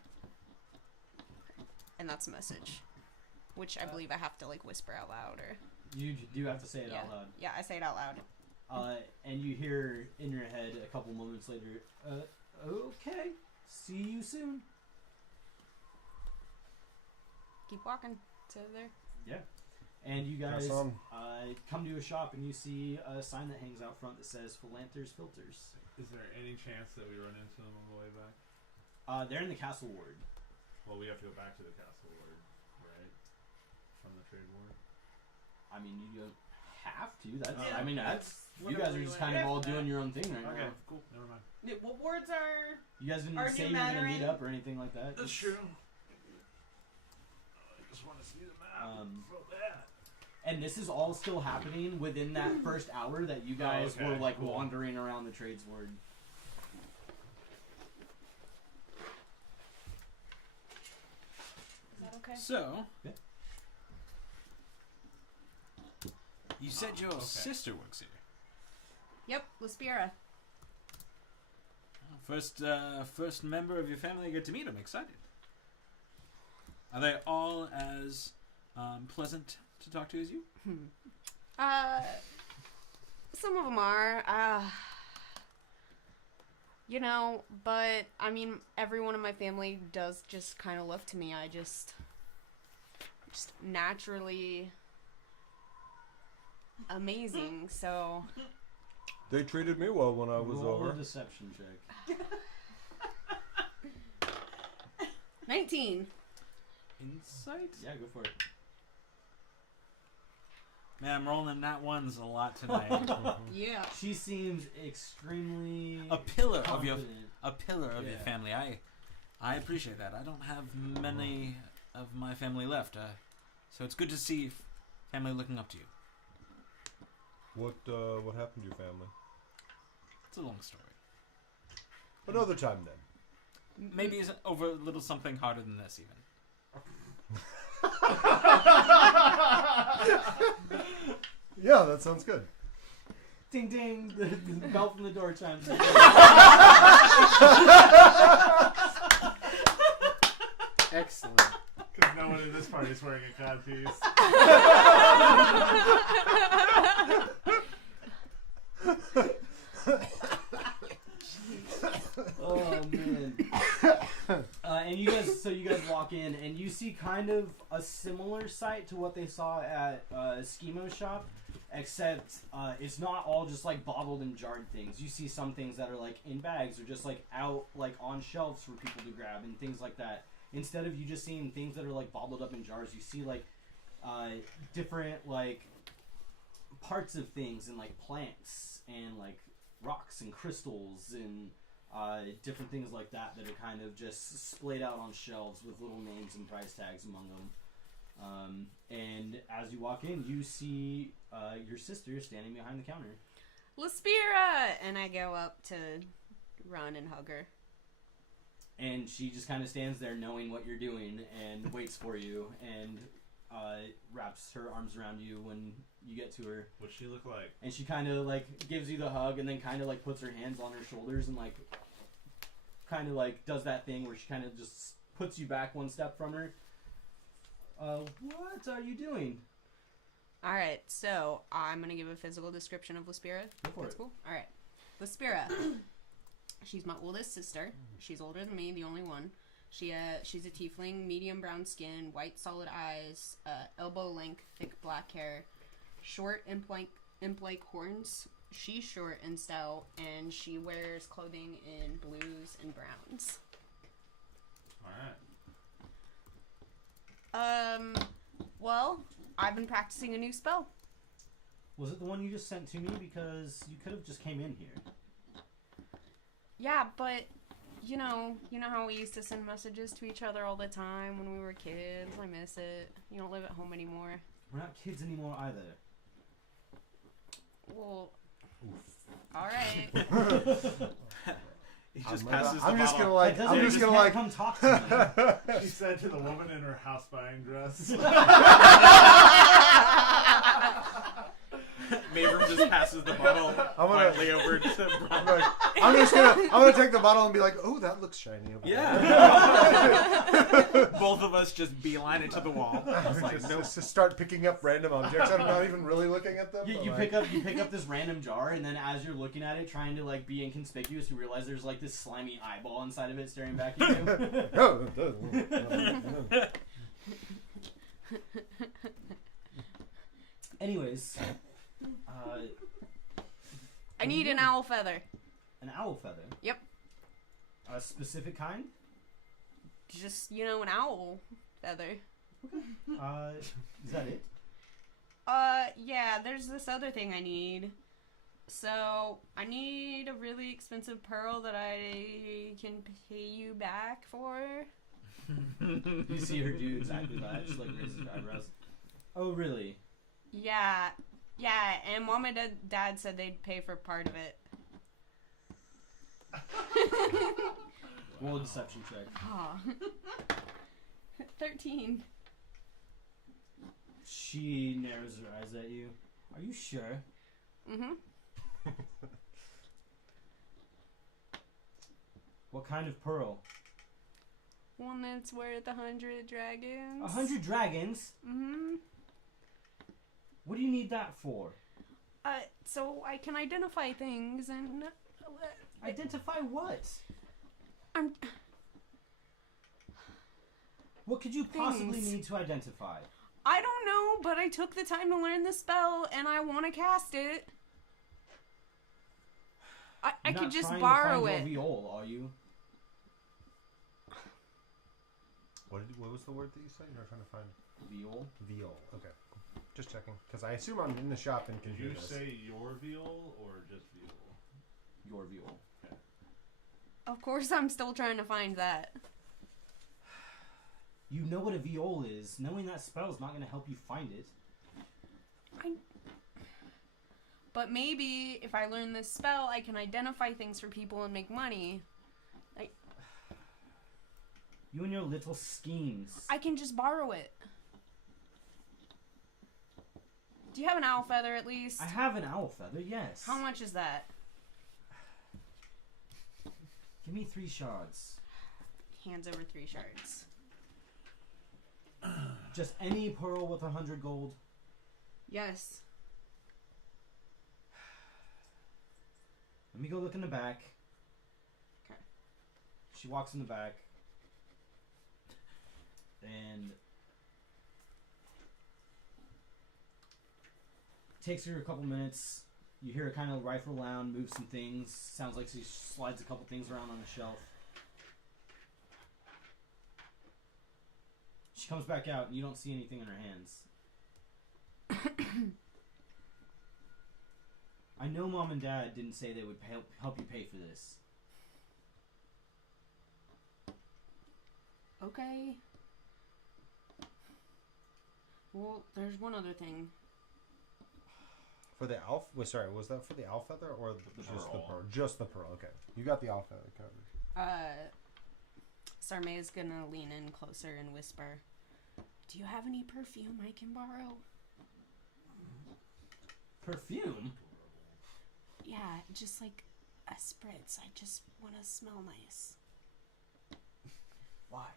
And that's a message. which I believe I have to like whisper out loud or. You do have to say it Yeah. out loud. Yeah, I say it out loud. And you hear in your head a couple moments later, okay, see you soon. Keep walking to there. Yeah. And you guys Pass on. come to a shop and you see a sign that hangs out front that says Philanthers Filters. Is there any chance that we run into them on the way back? They're in the castle ward. Well, we have to go back to the castle ward, right? From the trade ward. I mean, you don't have to. That's. Yeah. I mean, that's. You Whatever guys are you just want. kind of all Yeah. doing your own thing right Okay, now. cool. Never mind. Yeah, what wards are? You guys didn't Our say new you were gonna meet Mandarin? up or anything like that. That's true. I just want to see the map. From that. And this is all still happening within that first hour that you guys okay, were like cool. wandering around the trades ward. Is that okay? So, Yeah. you said your okay. sister works here. Yep, Lespira. First member of your family I get to meet. I'm excited. Are they all as pleasant to talk to as you? Some of them are. But I mean, everyone in my family does just kind of look to me. I just naturally amazing. So They treated me well when I was Roll over. a deception check. 19. Insight? Yeah, go for it. Man, I'm rolling nat ones a lot tonight. Yeah. She seems extremely a pillar of your confident. your family. I appreciate that. I don't have many of my family left, so it's good to see family looking up to you. What happened to your family? It's a long story. Another time then. Maybe it's over a little something harder than this, even. Yeah, that sounds good. Ding ding! The bell from the door chimes. Excellent. Because no one in this party is wearing a codpiece. Oh man! And you guys walk in and you see kind of a similar sight to what they saw at Schemo shop, except it's not all just like bottled and jarred things. You see some things that are like in bags or just like out like on shelves for people to grab and things like that. Instead of you just seeing things that are like bottled up in jars, you see like different like parts of things and like plants and like rocks and crystals and different things like that that are kind of just splayed out on shelves with little names and price tags among them. And as you walk in, you see your sister standing behind the counter. Lespira! And I go up to run and hug her. And she just kind of stands there knowing what you're doing and waits for you and wraps her arms around you when you get to her. What's she look like? And she kind of like gives you the hug and then kind of like puts her hands on her shoulders and like kind of like does that thing where she kind of just puts you back one step from her. What are you doing? Alright, so I'm going to give a physical description of Lespira. Go for That's it. cool. Alright. Lespira. She's my oldest sister. She's older than me, the only one. She's a tiefling, medium brown skin, white solid eyes, elbow length, thick black hair, short imp-like horns. She's short and stout, and she wears clothing in blues and browns. Alright. Well, I've been practicing a new spell. Was it the one you just sent to me? Because you could have just came in here. Yeah, but you know how we used to send messages to each other all the time when we were kids. I miss it. You don't live at home anymore. We're not kids anymore either. Well, all right. He just I'm passes I'm the just bottle. gonna like. That doesn't I'm mean just you gonna can't like. come talk to me. She said to the woman in her house buying dress. Mavrum just passes passes the bottle quietly over to Brian. I'm gonna take the bottle and be like, oh, that looks shiny. Over Yeah. Both of us just beeline it to the wall. It's like, nope. Just start picking up random objects. I'm not even really looking at them. You pick up this random jar, and then as you're looking at it, trying to like be inconspicuous, you realize there's like this slimy eyeball inside of it staring back at you. Anyways, I need an owl feather. an owl feather. Yep. A specific kind. Just, an owl feather. Is that it? Yeah, there's this other thing I need. So, I need a really expensive pearl that I can pay you back for. You see her do exactly that. She like raises her eyebrows. Oh, really? Yeah, and Mom and Dad said they'd pay for part of it. Roll a deception check. Aw. 13. She narrows her eyes at you. Are you sure? Mm-hmm. What kind of pearl? One that's worth 100 dragons. 100 dragons? Mm-hmm. What do you need that for? So I can identify things and... Identify what? I'm... What could you possibly Things. need to identify? I don't know, but I took the time to learn the spell, and I want to cast it. I could just borrow You're not it. trying to find your viol, are you? What was the word that you said? You were trying to find Viol? viol. Okay, just checking because I assume I'm in the shop and can Did do you this. say your viol or just viol? Your viol. Of course I'm still trying to find that. You know what a viol is. Knowing that spell is not going to help you find it. But maybe if I learn this spell, I can identify things for people and make money. You and your little schemes. I can just borrow it. Do you have an owl feather at least? I have an owl feather, yes. How much is that? Give me 3 shards. Hands over 3 shards. Just any pearl with 100 gold. Yes. Let me go look in the back. Okay. She walks in the back. And takes her a couple minutes. You hear her kind of rifle around, move some things. Sounds like she slides a couple things around on the shelf. She comes back out and you don't see anything in her hands. I know Mom and Dad didn't say they would help you pay for this. Okay. Well, there's one other thing. For the alpha? Wait, sorry, was that for the alpha feather or just the pearl. pearl? Just the pearl. Okay, you got the alpha feather covered. Sarmay is gonna lean in closer and whisper, "Do you have any perfume I can borrow?" Perfume? Yeah, just like a spritz. I just want to smell nice. Why?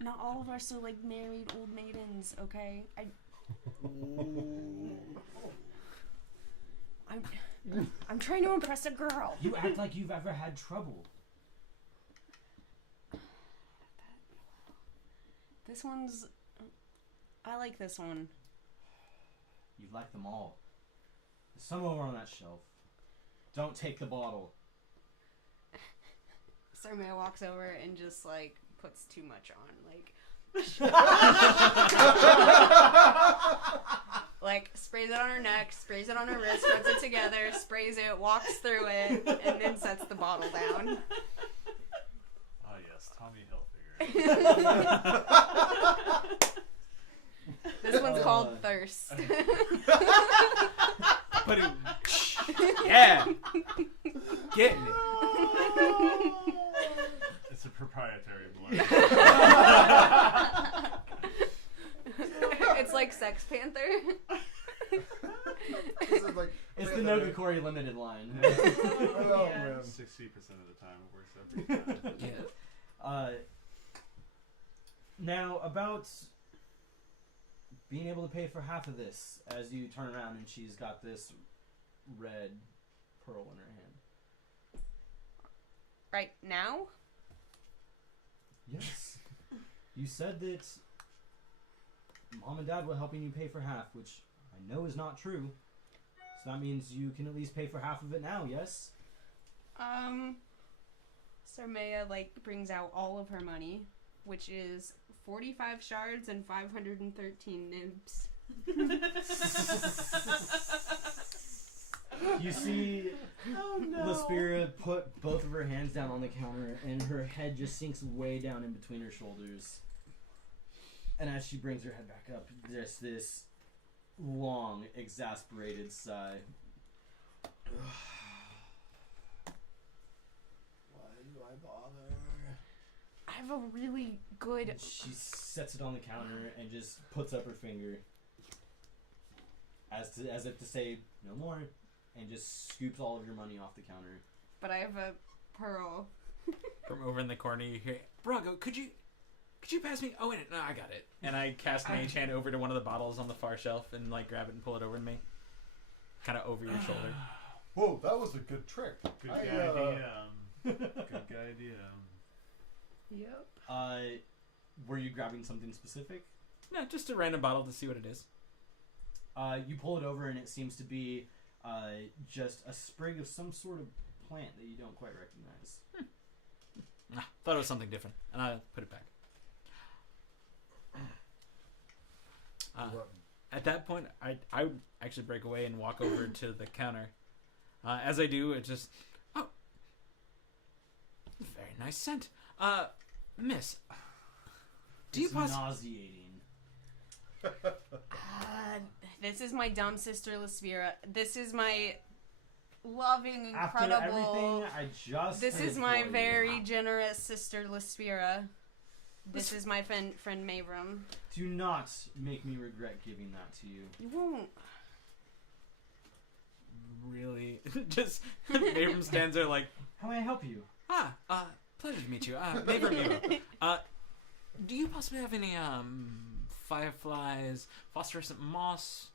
Not all of us are like married old maidens, okay? I'm trying to impress a girl. You act like you've ever had trouble. This one's... I like this one. You like them all. There's some over on that shelf. Don't take the bottle. Sarmay walks over and just like puts too much on, like sprays it on her neck, sprays it on her wrist, rubs it together, sprays it, walks through it, and then sets the bottle down. Ah, yes, Tommy Hilfiger. This one's called Thirst. Put it. Yeah. Getting it. It's a proprietary blend. Sex Panther. This is like, It's the Nogakori limited line. oh, Yeah. man. 60% of the time it works every time. Yeah. Now, about being able to pay for half of this, as you turn around and she's got this red pearl in her hand. Right now? Yes. You said that Mom and Dad were helping you pay for half, which I know is not true. So that means you can at least pay for half of it now, yes? Sarmea, brings out all of her money, which is 45 shards and 513 nibs. You see Oh no. Laspira put both of her hands down on the counter, and her head just sinks way down in between her shoulders. And as she brings her head back up, there's this long, exasperated sigh. Why do I bother? I have a really good... And she sets it on the counter and just puts up her finger as if to say, no more, and just scoops all of your money off the counter. But I have a pearl. From over in the corner, you hear, Brago, could you pass me? Oh, wait, no, I got it. And I cast Mage Hand over to one of the bottles on the far shelf and grab it and pull it over to me. Kind of over your shoulder. Whoa, that was a good trick. Good I, idea. Good idea. Yep. Were you grabbing something specific? No, just a random bottle to see what it is. You pull it over and it seems to be just a sprig of some sort of plant that you don't quite recognize. Thought it was something different, and I put it back. At that point, I would actually break away and walk over to the counter. As I do, it just... Oh! Very nice scent. Miss, do you It's possibly... nauseating. This is my dumb sister, Laspira. This is my loving, After incredible... everything I just This did is my for very you, generous sister, Laspira. This is my friend Mavram. do not make me regret giving that to you. You won't. Really? Just... Abram stands there like, How may I help you? pleasure to meet you. Mavram. Do you possibly have any, fireflies, phosphorescent moss,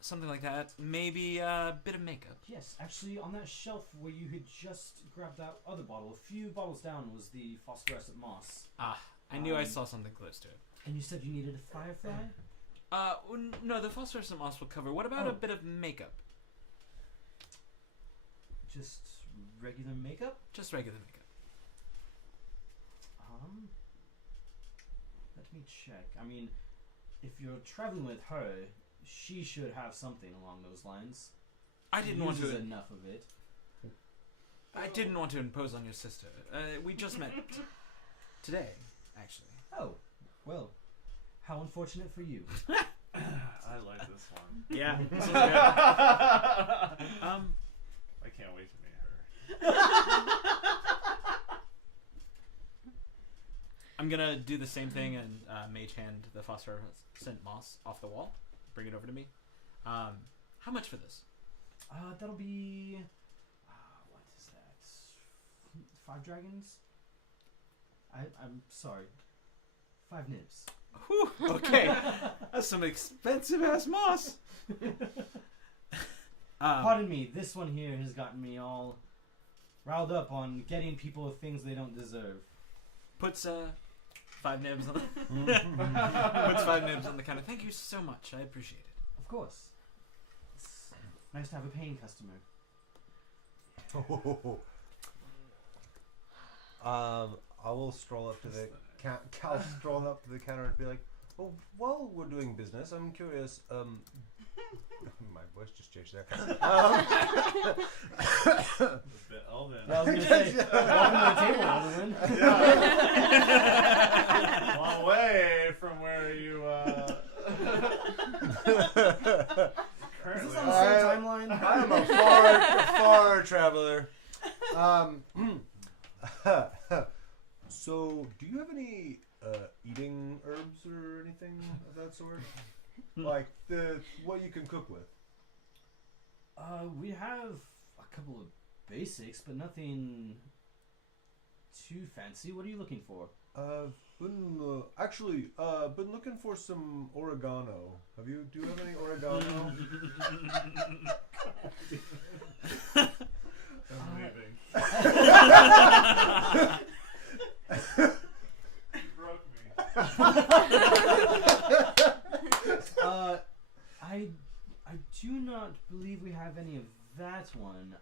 something like that? Maybe a bit of makeup. Yes, actually, on that shelf where you had just grabbed that other bottle, a few bottles down was the phosphorescent moss. I knew I saw something close to it. And you said you needed a firefly? No, the phosphorescent moss will cover. What about a bit of makeup? Just regular makeup? Just regular makeup. Let me check. I mean, if you're traveling with her, she should have something along those lines. I didn't want Uses to. enough of it. I didn't want to impose on your sister. We just met today, actually. Oh, well, how unfortunate for you. I like this one. Yeah. This is good. I can't wait to meet her. I'm gonna do the same thing and mage hand the phosphorescent moss off the wall. Bring it over to me. How much for this? That'll be... what is that? 5 dragons? I'm sorry. 5 nibs. Whew, okay. That's some expensive ass moss. Pardon me, this one here has gotten me all riled up on getting people things they don't deserve. Puts 5 nibs on puts 5 nibs on the counter. Thank you so much. I appreciate it. Of course. It's nice to have a paying customer. I will stroll up to the Cal stroll up to the counter and be like, "Oh, while we're doing business, I'm curious. My voice just changed there. A bit Elvin. Well, I was going to say, welcome to the table, Evelyn. Yeah. Long way from where you Is this currently on the are. same timeline? I'm a far traveler. So, do you have any eating herbs or anything of that sort? Like what you can cook with. We have a couple of basics, but nothing too fancy. What are you looking for? Been looking for some oregano. Do you have any oregano? I'm leaving. You broke me. I do not believe we have any of that one.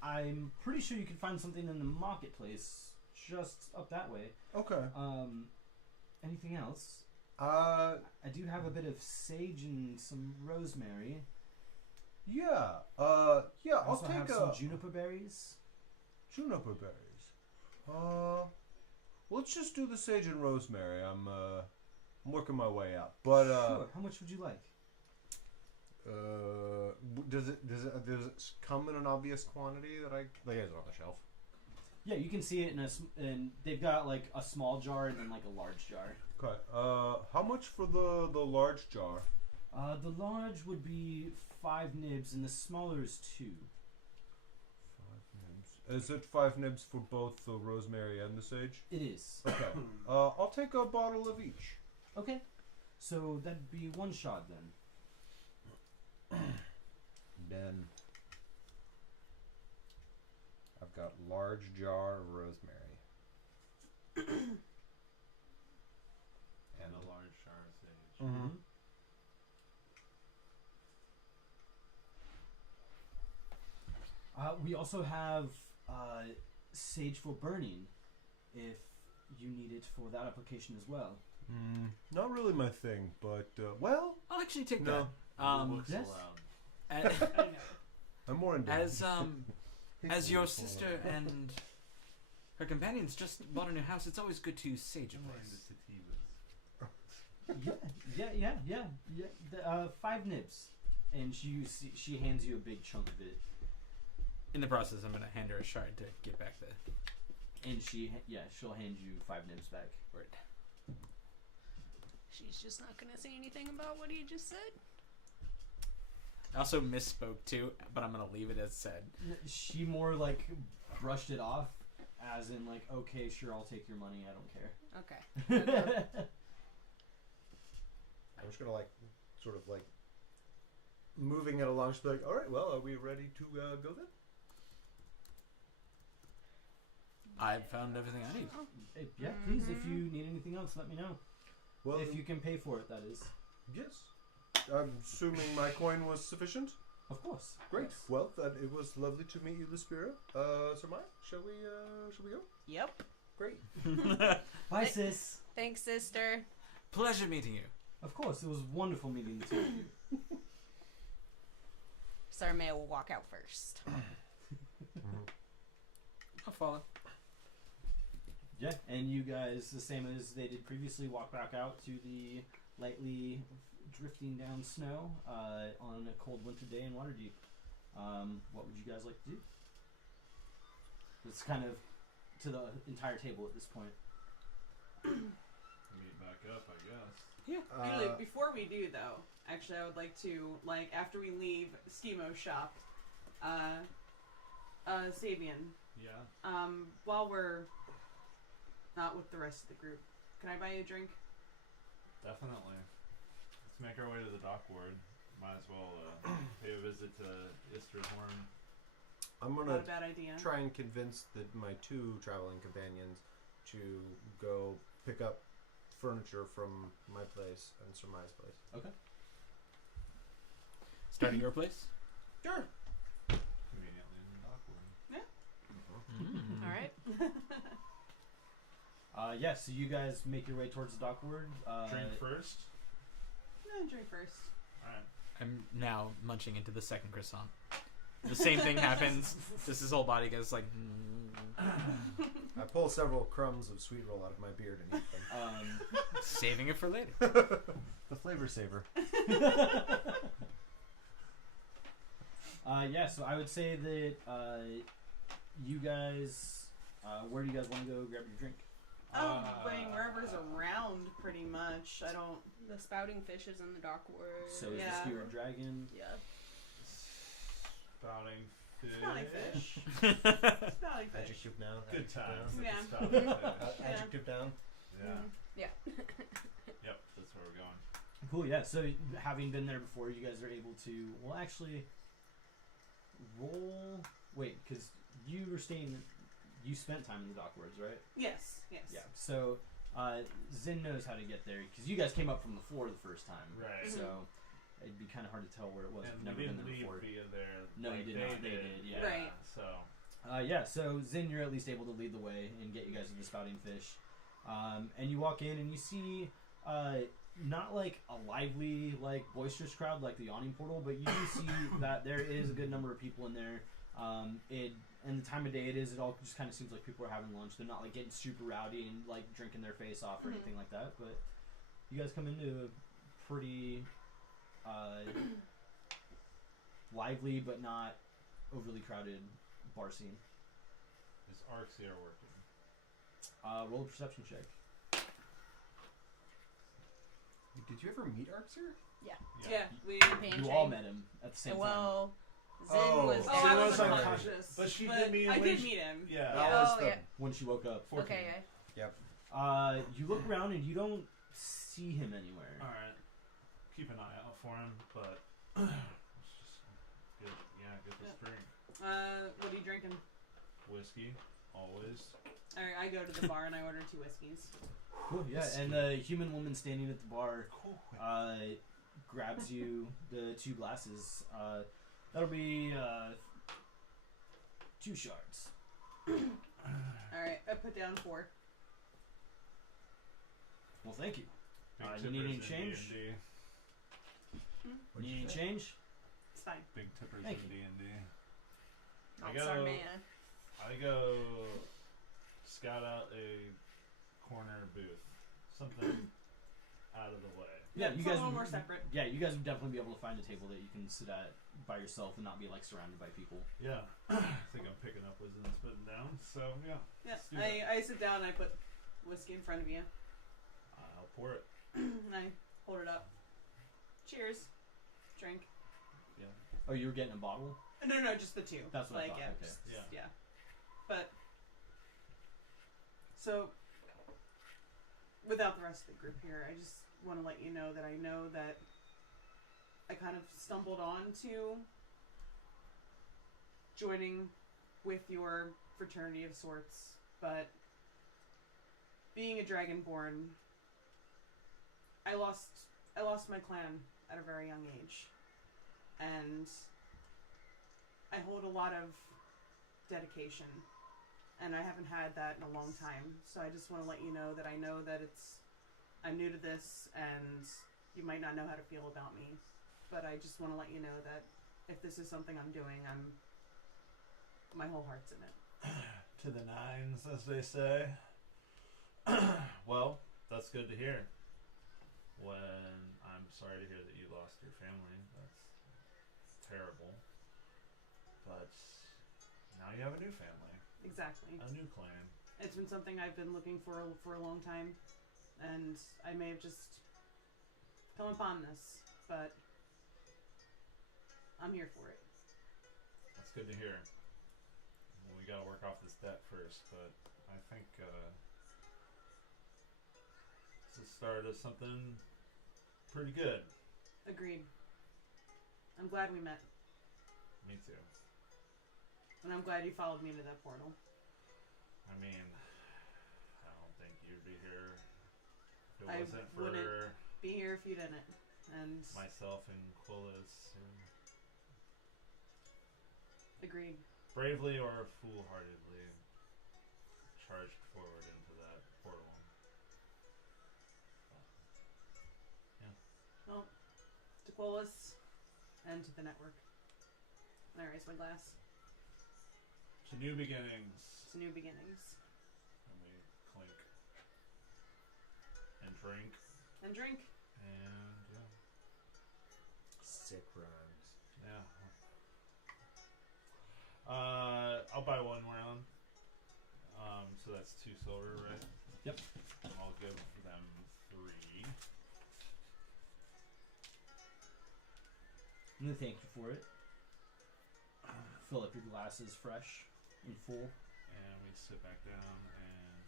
I'm pretty sure you can find something in the marketplace just up that way. Okay. Anything else? I do have a bit of sage and some rosemary. Yeah. I I'll also take have some juniper berries. juniper berries. Let's just do the sage and rosemary. I'm working my way up. But sure. How much would you like? does it come in an obvious quantity that I like? It's on the shelf. Yeah, you can see it and they've got like a small jar and then like a large jar. Okay. How much for the large jar? The large would be 5 nibs and the smaller is 2. 5 nibs. Is it 5 nibs for both the rosemary and the sage? It is. Okay. I'll take a bottle of each. Okay. So that'd be 1 shot then. Then I've got large jar of rosemary. And a large jar of sage. Mm-hmm. We also have sage for burning, if you need it for that application as well. Not really my thing, but well, I'll actually take No. that. Looks yes. allowed. I know. I'm more into As your sister and her companions just bought a new house, it's always good to sage a I'm more place. into sativas. Yeah. 5 nibs, and she hands you a big chunk of it, In the process, I'm gonna hand her a shard to get back the and she'll hand you 5 nibs back. word. She's just not gonna say anything about what he just said. I also misspoke too, but I'm gonna leave it as said. She more like brushed it off, as in like, okay, sure, I'll take your money. I don't care. Okay. I'm just gonna like, sort of like, moving it along. Just be like, all right, well, are we ready to go then? I've found everything I need. Yeah, please. If you need anything else, let me know. Well, If you can pay for it, that is. yes. I'm assuming my coin was sufficient. Of course. Great. Yes. Well, it was lovely to meet you, Lispira. Sir Maya, shall we go? Yep. Great. Bye, sis. Thanks, sister. Pleasure meeting you. Of course, it was wonderful meeting the two of you. Sir May will walk out first. I'll follow. Yeah, and you guys, the same as they did previously, walk back out to the lightly drifting down snow on a cold winter day in Waterdeep. What would you guys like to do? It's kind of to the entire table at this point. Meet back up, I guess. Usually, before we do though, actually, I would like to after we leave Schemo shop, Sabian. Yeah. While we're not with the rest of the group, can I buy you a drink? Definitely. Let's make our way to the dock ward. Might as well pay a visit to Isterhorn. I'm Not gonna a bad idea. try and convince my 2 traveling companions to go pick up furniture from my place and Sir Maya's place. Okay. Starting your place? Sure. Conveniently in the dock ward. All right. Yeah, so you guys make your way towards the dockward. Drink first? No, drink first. Alright. I'm now munching into the second croissant. The same thing happens. Just his whole body goes like. I pull several crumbs of sweet roll out of my beard and eat them. Saving it for later. The flavor saver. Yeah, so I would say that you guys, where do you guys want to go grab your drink? Wherever's around, pretty much. I don't The spouting fish is in the dock ward. So is Yeah. the skewered dragon. Yeah. Spouting fish. Spouting fish. Spouting fish. Adjective noun. Good adjective times. noun. Yeah. With the spouting fish. Yeah. Adjective down. Yeah. Yeah. Yep, that's where we're going. Cool. Yeah. So having been there before, you guys are able to. Well, actually, roll. Wait, because you were staying. You spent time in the dock wards, right? Yes. Yes. Yeah. So Zin knows how to get there because you guys came up from the floor the first time. Right. So it'd be kind of hard to tell where it was. And If you've we never been didn't there leave before. via there. No, you like did they not. They did, yeah. Right. So. Yeah, so Zin, you're at least able to lead the way and get you guys to the spouting fish. And you walk in and you see not like a lively, like boisterous crowd like the yawning portal, but you do see that there is a good number of people in there. And the time of day it is, it all just kind of seems like people are having lunch. They're not like getting super rowdy and like drinking their face off or anything like that. But you guys come into a pretty lively but not overly crowded bar scene. Is Arxia working? Roll a perception check. Did you ever meet Arxer? Yeah. We. You all met him at the same time. Well, Zin Oh. was Oh, I there. was Sorry. unconscious. But she did meet him I when did she- meet him. Yeah. That Oh, was the yeah. When she woke up. 14. Okay. You look around and you don't see him anywhere. Alright. Keep an eye out for him, but let's just get this drink. What are you drinking? Whiskey, always. Alright, I go to the bar and I order 2 whiskeys. Cool, yeah. And the human woman standing at the bar grabs you the 2 glasses. That'll be 2 shards. Alright, I put down 4. Well, thank you. Big You need any tippers in change? D&D. Need any change? It's fine. Big tippers Thank in D&D. Not I go- Sarmea. I go scout out a corner booth. Something out of the way. Yeah, you it's a guys little would- more separate. Yeah, you guys would definitely be able to find a table that you can sit at by yourself and not be like surrounded by people. Yeah. I think I'm picking up wisdom and putting down, so yeah. Yeah, Let's do that. I sit down and I put whiskey in front of you. I'll pour it. And I hold it up. Cheers. Drink. Oh, you were getting a bottle? No, just the 2. That's what I like, thought, yeah, okay. just- Yeah. yeah. But so without the rest of the group here, I just want to let you know that I kind of stumbled on to joining with your fraternity of sorts, but being a dragonborn, I lost my clan at a very young age, and I hold a lot of dedication, and I haven't had that in a long time. So I just want to let you know that I know that I'm new to this, and you might not know how to feel about me, but I just want to let you know that if this is something I'm doing, my whole heart's in it. To the nines, as they say. Well, that's good to hear. When I'm sorry to hear that you lost your family. That's terrible. But now you have a new family, Exactly. a new clan. It's been something I've been looking for a long time, and I may have just come upon this, but I'm here for it. That's good to hear. Well, we gotta work off this debt first, but I think it's the start of something pretty good. Agreed. I'm glad we met, Me too. and I'm glad you followed me to that portal. I mean, I don't think you'd be here if it I wasn't for wouldn't. Be here if you didn't, and myself and Quillis, who agreed. bravely or foolhardily charged forward into that portal. Well, to Quolis and to the network. And I raise my glass. To new beginnings. To new beginnings. And we clink. And drink. And drink. And yeah. Sick rhymes. Yeah. I'll buy 1 round. So that's 2 silver, right? Yep. I'll give them 3. And thank you for it. Fill up your glasses fresh and full. And we sit back down and...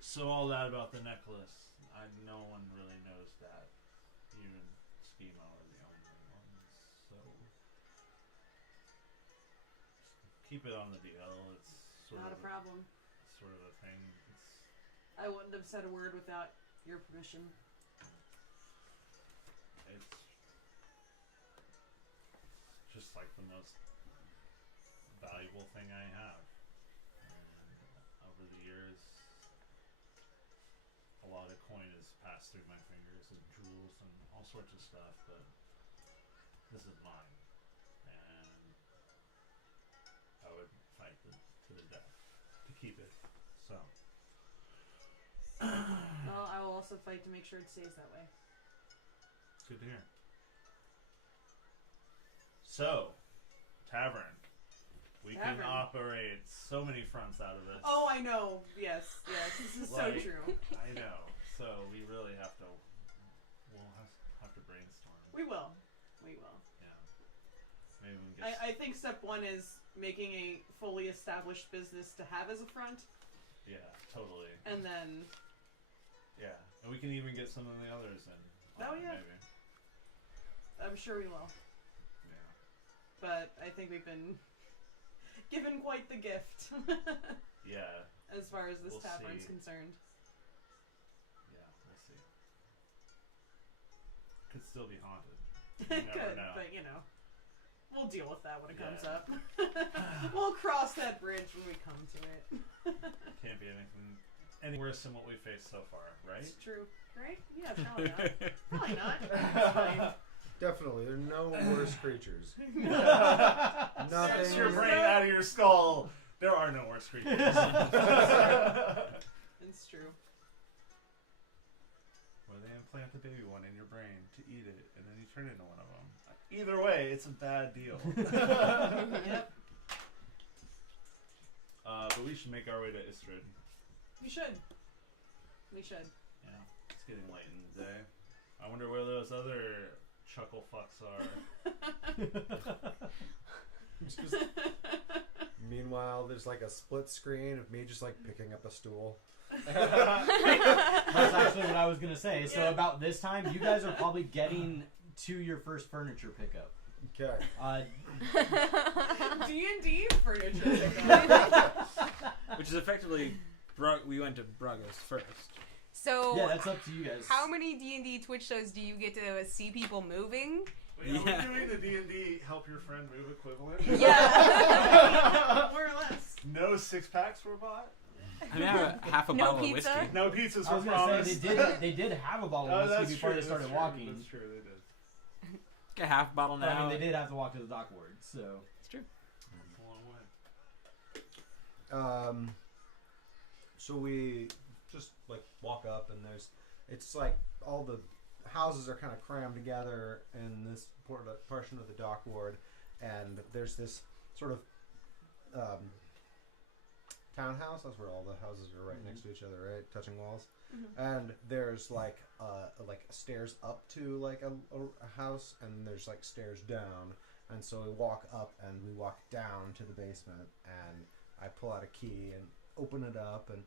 So all that about the necklace, no one really knows that. You and Schema are the only ones, so... Keep it on the DL, it's sort Not of a problem. Sort of a thing. I wouldn't have said a word without your permission. It's just like the most valuable thing I have. And over the years, a lot of coin has passed through my fingers and jewels and all sorts of stuff, but this is mine. And I would fight to the death to keep it. So. Well, I will also fight to make sure it stays that way. Good to hear. So, tavern. We can Tavern. operate so many fronts out of this. Oh, I know. Yes, this is so Like, true. I know. So we really have to. We'll have to brainstorm. We will. Yeah. Maybe we can get. I think step one is making a fully established business to have as a front, Yeah, totally. and then Yeah, and we can even get some of the others in. Oh, yeah. Maybe. I'm sure we will. Yeah. But I think we've been given quite the gift Yeah. as far as this We'll tavern's see. concerned. Yeah. We'll see. Could still be haunted. It You never could, know. but we'll deal with that when it comes Yeah. up. We'll cross that bridge when we come to it. Can't be anything any worse than what we faced so far, right? It's true, right? Yeah, probably not. Probably not. It's fine. Definitely, there are no worse creatures. Get Nothing. your brain out of your skull. There are no worse creatures. It's true. Or they implant a baby one in your brain to eat it, and then you turn into one of them. Either way, it's a bad deal. Yep. But we should make our way to Istrid. We should. We should. Yeah, it's getting late in the day. I wonder where those other chuckle fucks are. Meanwhile, there's like a split screen of me just like picking up a stool. That's actually what I was gonna say. So Yeah. about this time, you guys are probably getting to your first furniture pickup. Okay. D&D furniture pickup. Which is effectively, we went to Bragos first. So, Yeah, that's up to you guys. how many D&D Twitch shows do you get to see people moving? Wait, Yeah. are we doing the D&D help your friend move equivalent? Yeah. More or less. No 6-packs were bought? I mean, I have half a No bottle pizza? of whiskey. No pizzas I were was gonna promised. say they did have a bottle Oh, of that's whiskey before true, they started that's true, walking. That's true, they did. Get a half bottle But, now. I mean, they did have to walk to the dock ward, so. It's true. That's a long way. So we just like walk up and it's like all the houses are kind of crammed together in this portion of the dock ward, and there's this sort of townhouse. That's where all the houses are right next to each other, right, touching walls. And there's like stairs up to like a house, and there's like stairs down. And so we walk up and we walk down to the basement, and I pull out a key and open it up, and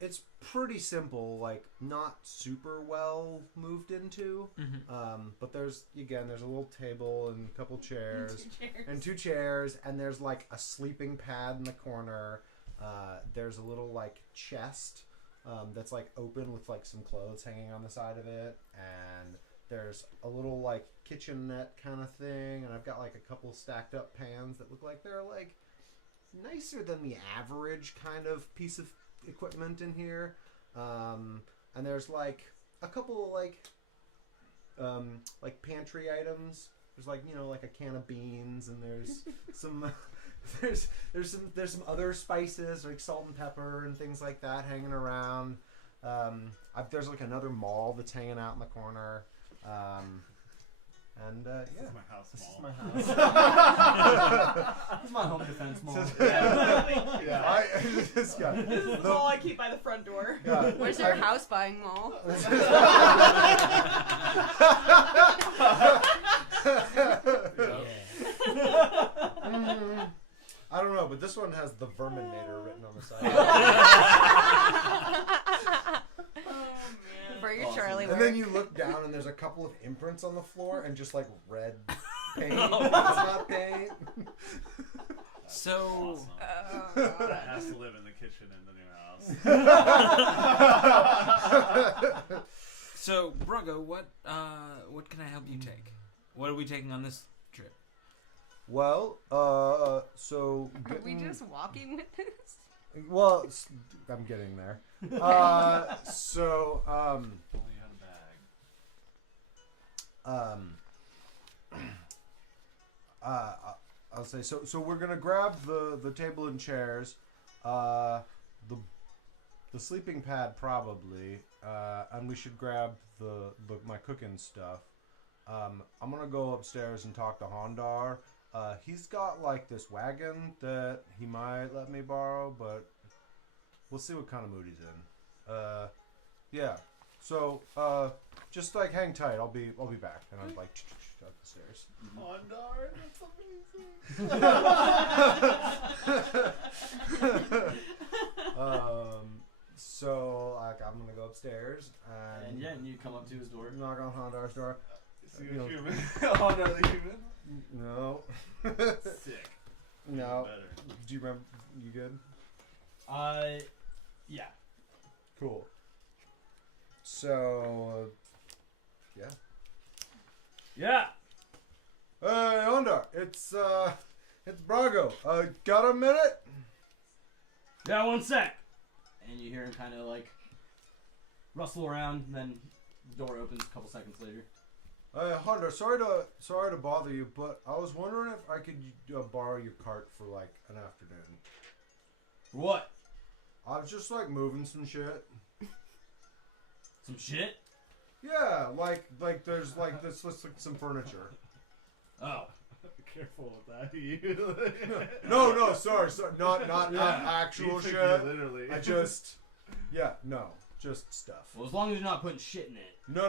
it's pretty simple, like not super well moved into. But there's a little table and a couple chairs. And two chairs, and there's like a sleeping pad in the corner. There's a little like chest that's like open with like some clothes hanging on the side of it, and there's a little like kitchenette kind of thing, and I've got like a couple stacked up pans that look like they're like nicer than the average kind of piece of equipment in here. And there's like a couple of like pantry items. There's like, like a can of beans, and there's some there's some other spices like salt and pepper and things like that hanging around. There's like another maul that's hanging out in the corner. This is my house This is mall. my house. This is my home defense mall. Yeah. This guy. This is the mall I keep by the front door. Yeah. Where's your house buying mall? I don't know, but this one has the Verminator written on the side. For your Awesome. Charlie And work. then you look down and there's a couple of imprints on the floor and just like red paint. It's not paint. So, Awesome. Oh, God. That has to live in the kitchen in the new house. so Brago, what can I help you take? What are we taking on this trip? Well, so Are we just walking with this? well, I'm getting there. So Only had a bag. I'll say so we're gonna grab the table and chairs, the sleeping pad probably, and we should grab the my cooking stuff. I'm gonna go upstairs and talk to Hondar. He's got like this wagon that he might let me borrow, but we'll see what kind of mood he's in. Yeah. So just like hang tight. I'll be back. And I'm like up the stairs. Oh, darn, that's amazing. So like I'm gonna go upstairs And yeah, and you come up to his door. knock on Hondar's door. See You know- a human. Oh, no, the human. No. Sick. No. Better. Do you remember? You good? Yeah. Cool. So yeah. Yeah. Hey, Hondar, it's Brago. Got a minute? Yeah, one sec. And you hear him kind of like rustle around, and then the door opens a couple seconds later. Hondar, sorry to bother you, but I was wondering if I could borrow your cart for like an afternoon. What? I was just like moving some shit. Some shit? Yeah, like there's like this looks like some furniture. Oh. Careful with that. No, sorry, not Yeah. actual He took shit. you literally. I just just stuff. Well, as long as you're not putting shit in it. No,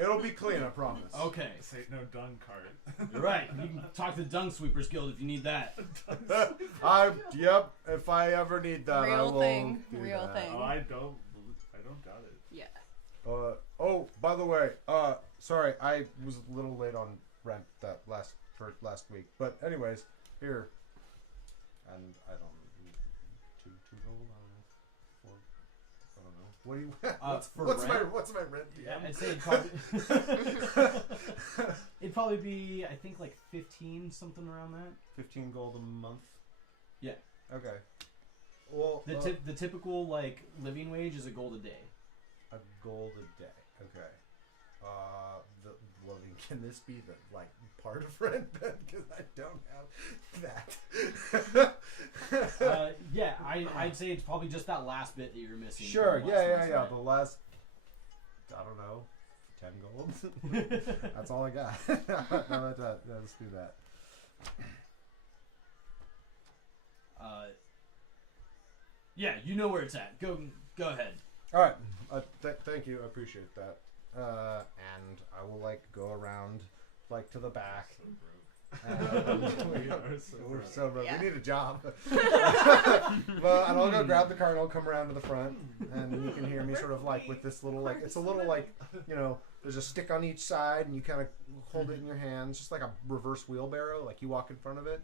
it'll be clean, I promise. Okay. This ain't no dung cart. You're right. You can talk to the Dung Sweepers Guild if you need that. Yep. If I ever need that, I Real will thing. do Real that. thing. Oh, I don't got it. Yeah. Oh, by the way, sorry, I was a little late on rent that last week. But anyways, here, and I don't two gold. I don't know. What do you? For what's my rent? Yeah, DM? I'd say it'd probably be, I think, like 15, something around that. 15 gold a month. Yeah. Okay. Well, The typical like living wage is a gold a day. a gold a day. Okay. Can this be the like part of rent then? Because I don't have that. Yeah, I'd say it's probably just that last bit that you're missing. Sure. from last month's Yeah. rent. The last, I don't know, 10 gold. That's all I got. No, let's do that. Yeah, you know where it's at. Go ahead. All right. Thank you. I appreciate that. And I will like go around like to the back. We are so We're broke. so broke. Yeah. We need a job. Well, and I'll go grab the car and I'll come around to the front, and you can hear me sort of like with this little like it's a little like there's a stick on each side, and you kind of hold it in your hands, just like a reverse wheelbarrow. Like you walk in front of it,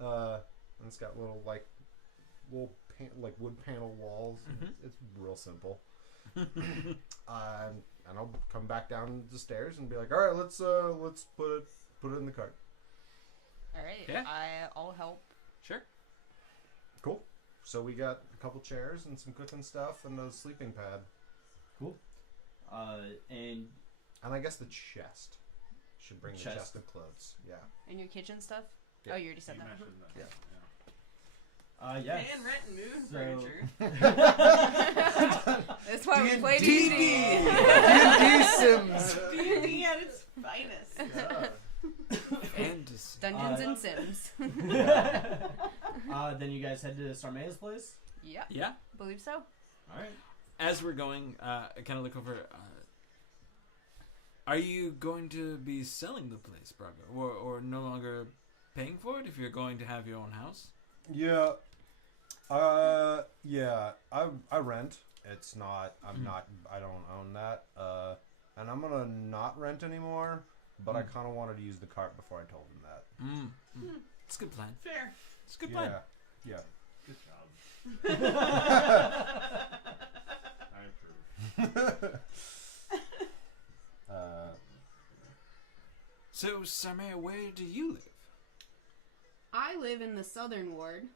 and it's got little wood panel walls. Mhm. It's real simple. And I'll come back down the stairs and be like, all right, let's put it in the cart. All right. Yeah. I'll help. Sure. Cool. So we got a couple chairs and some cooking stuff and a sleeping pad. And And I guess the chest. Should bring the Chest. chest of clothes. Yeah. And your kitchen stuff? Yeah. Oh, you already said You that. mentioned that. Yeah. yeah. And rent and move So- furniture. That's why we play D&D. D&D. D&D Sims. D&D at its finest. And Dungeons and Sims. Then you guys head to Sarmea's place. Yep. yeah, Believe so. All right. as we're going, I kind of look over. Are you going to be selling the place, Braga, or no longer paying for it if you're going to have your own house? Yeah. Yeah. I rent. It's not. I'm not. I don't own that. And I'm gonna not rent anymore. But I kind of wanted to use the cart before I told him that. It's a good plan. Fair. It's a good plan. Yeah. Good job. I approve. So, Samaya, where do you live? I live in the southern ward.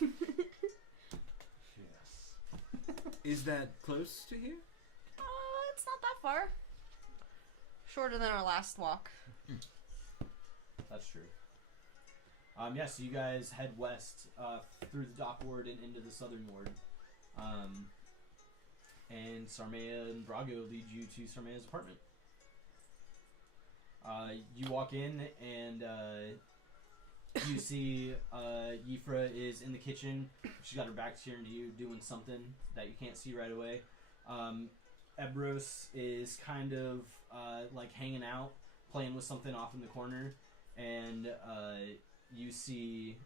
Yes. Is that close to here? It's not that far. Shorter than our last walk. That's true. So you guys head west through the dock ward and into the southern ward. And Sarmea and Brago lead you to Sarmea's apartment. You walk in and you see Yifra is in the kitchen. She's got her back turned to you doing something that you can't see right away. Ebros is kind of like hanging out, playing with something off in the corner. And you see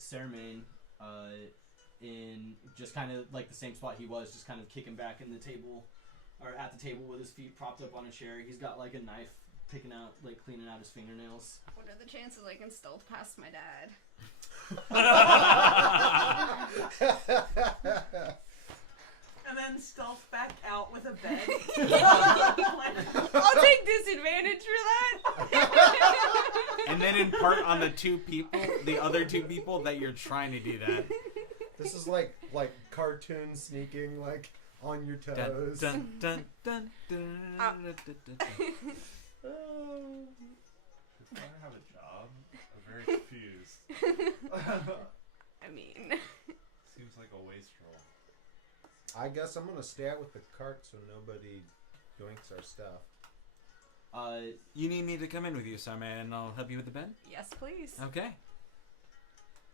Sarmaine in just kind of like the same spot he was, just kind of kicking back in the table, or at the table with his feet propped up on a chair. He's got like a knife picking out, like cleaning out his fingernails. What are the chances I can stealth past my dad? And then stealth back out with a bed. I'll take disadvantage for that. And then impart on the other two people that you're trying to do that. This is like cartoon sneaking, like on your toes. Dun, dun, dun, dun, dun, dun, dun. If I have a job, I'm very confused. I mean, Seems like a wastrel. I guess I'm gonna stay out with the cart so nobody yoinks our stuff. You need me to come in with you, Sarmea, and I'll help you with the bed? yes, please. Okay.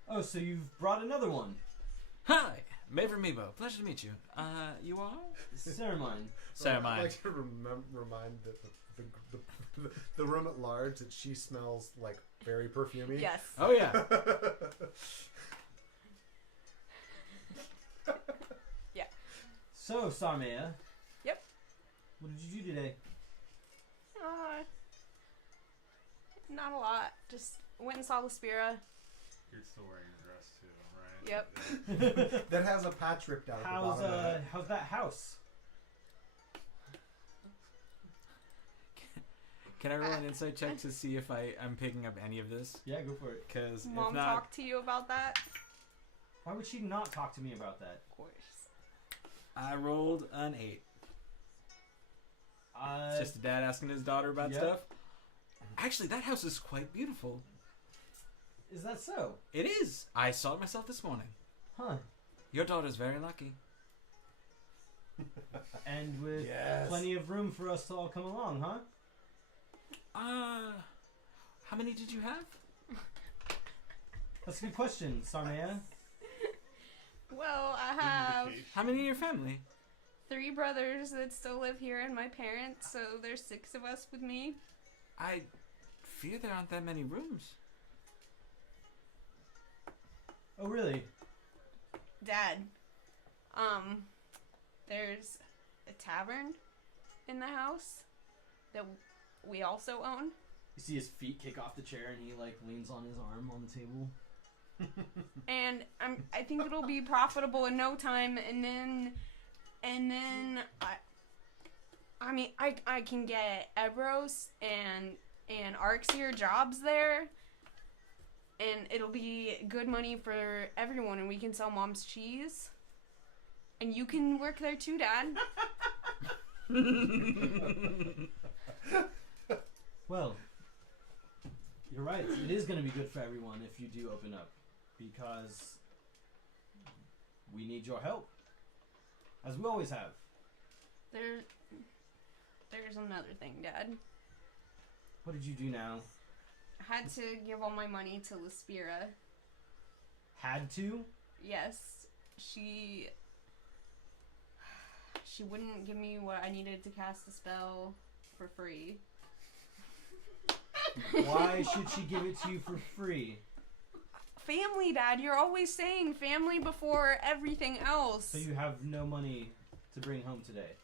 Oh, so you've brought another one. Hi, Maver Meebo. Pleasure to meet you. You are? Ceramine. Sarmine. I'd like to remind the room at large that she smells like very perfumey. Yes. Oh, yeah. So, Sarmea. Yep. What did you do today? Not a lot. Just went and saw Lespira. You're still wearing your dress too, right? Yep. That has a patch ripped out. How's the bottom of it. how's that house? Can I roll an insight check to see if I'm picking up any of this? Yeah, go for it. Because if Mom not, talked to you about that? Why would she not talk to me about that? Of course. I rolled an 8. It's just a dad asking his daughter about Yep. stuff. Actually, that house is quite beautiful. Is that so? It is. I saw it myself this morning. Huh. Your daughter's very lucky. And with Yes. plenty of room for us to all come along, huh? How many did you have? That's a good question, Sarmea. Well, I have How many in your family? 3 brothers that still live here and my parents, so there's 6 of us with me. I fear there aren't that many rooms. Oh, really? Dad, there's a tavern in the house that we also own. You see his feet kick off the chair, and he like leans on his arm on the table. And I think it'll be profitable in no time, and then I mean I can get Ebros and Arxir jobs there, and it'll be good money for everyone, and we can sell Mom's cheese, and you can work there too, Dad. Well, you're right. It is going to be good for everyone if you do open up, because we need your help, as we always have. There's another thing, Dad. What did you do now? I had to give all my money to Lespira. Had to? Yes, she she wouldn't give me what I needed to cast the spell for free. Why should she give it to you for free? Family, Dad. You're always saying family before everything else. So you have no money to bring home today.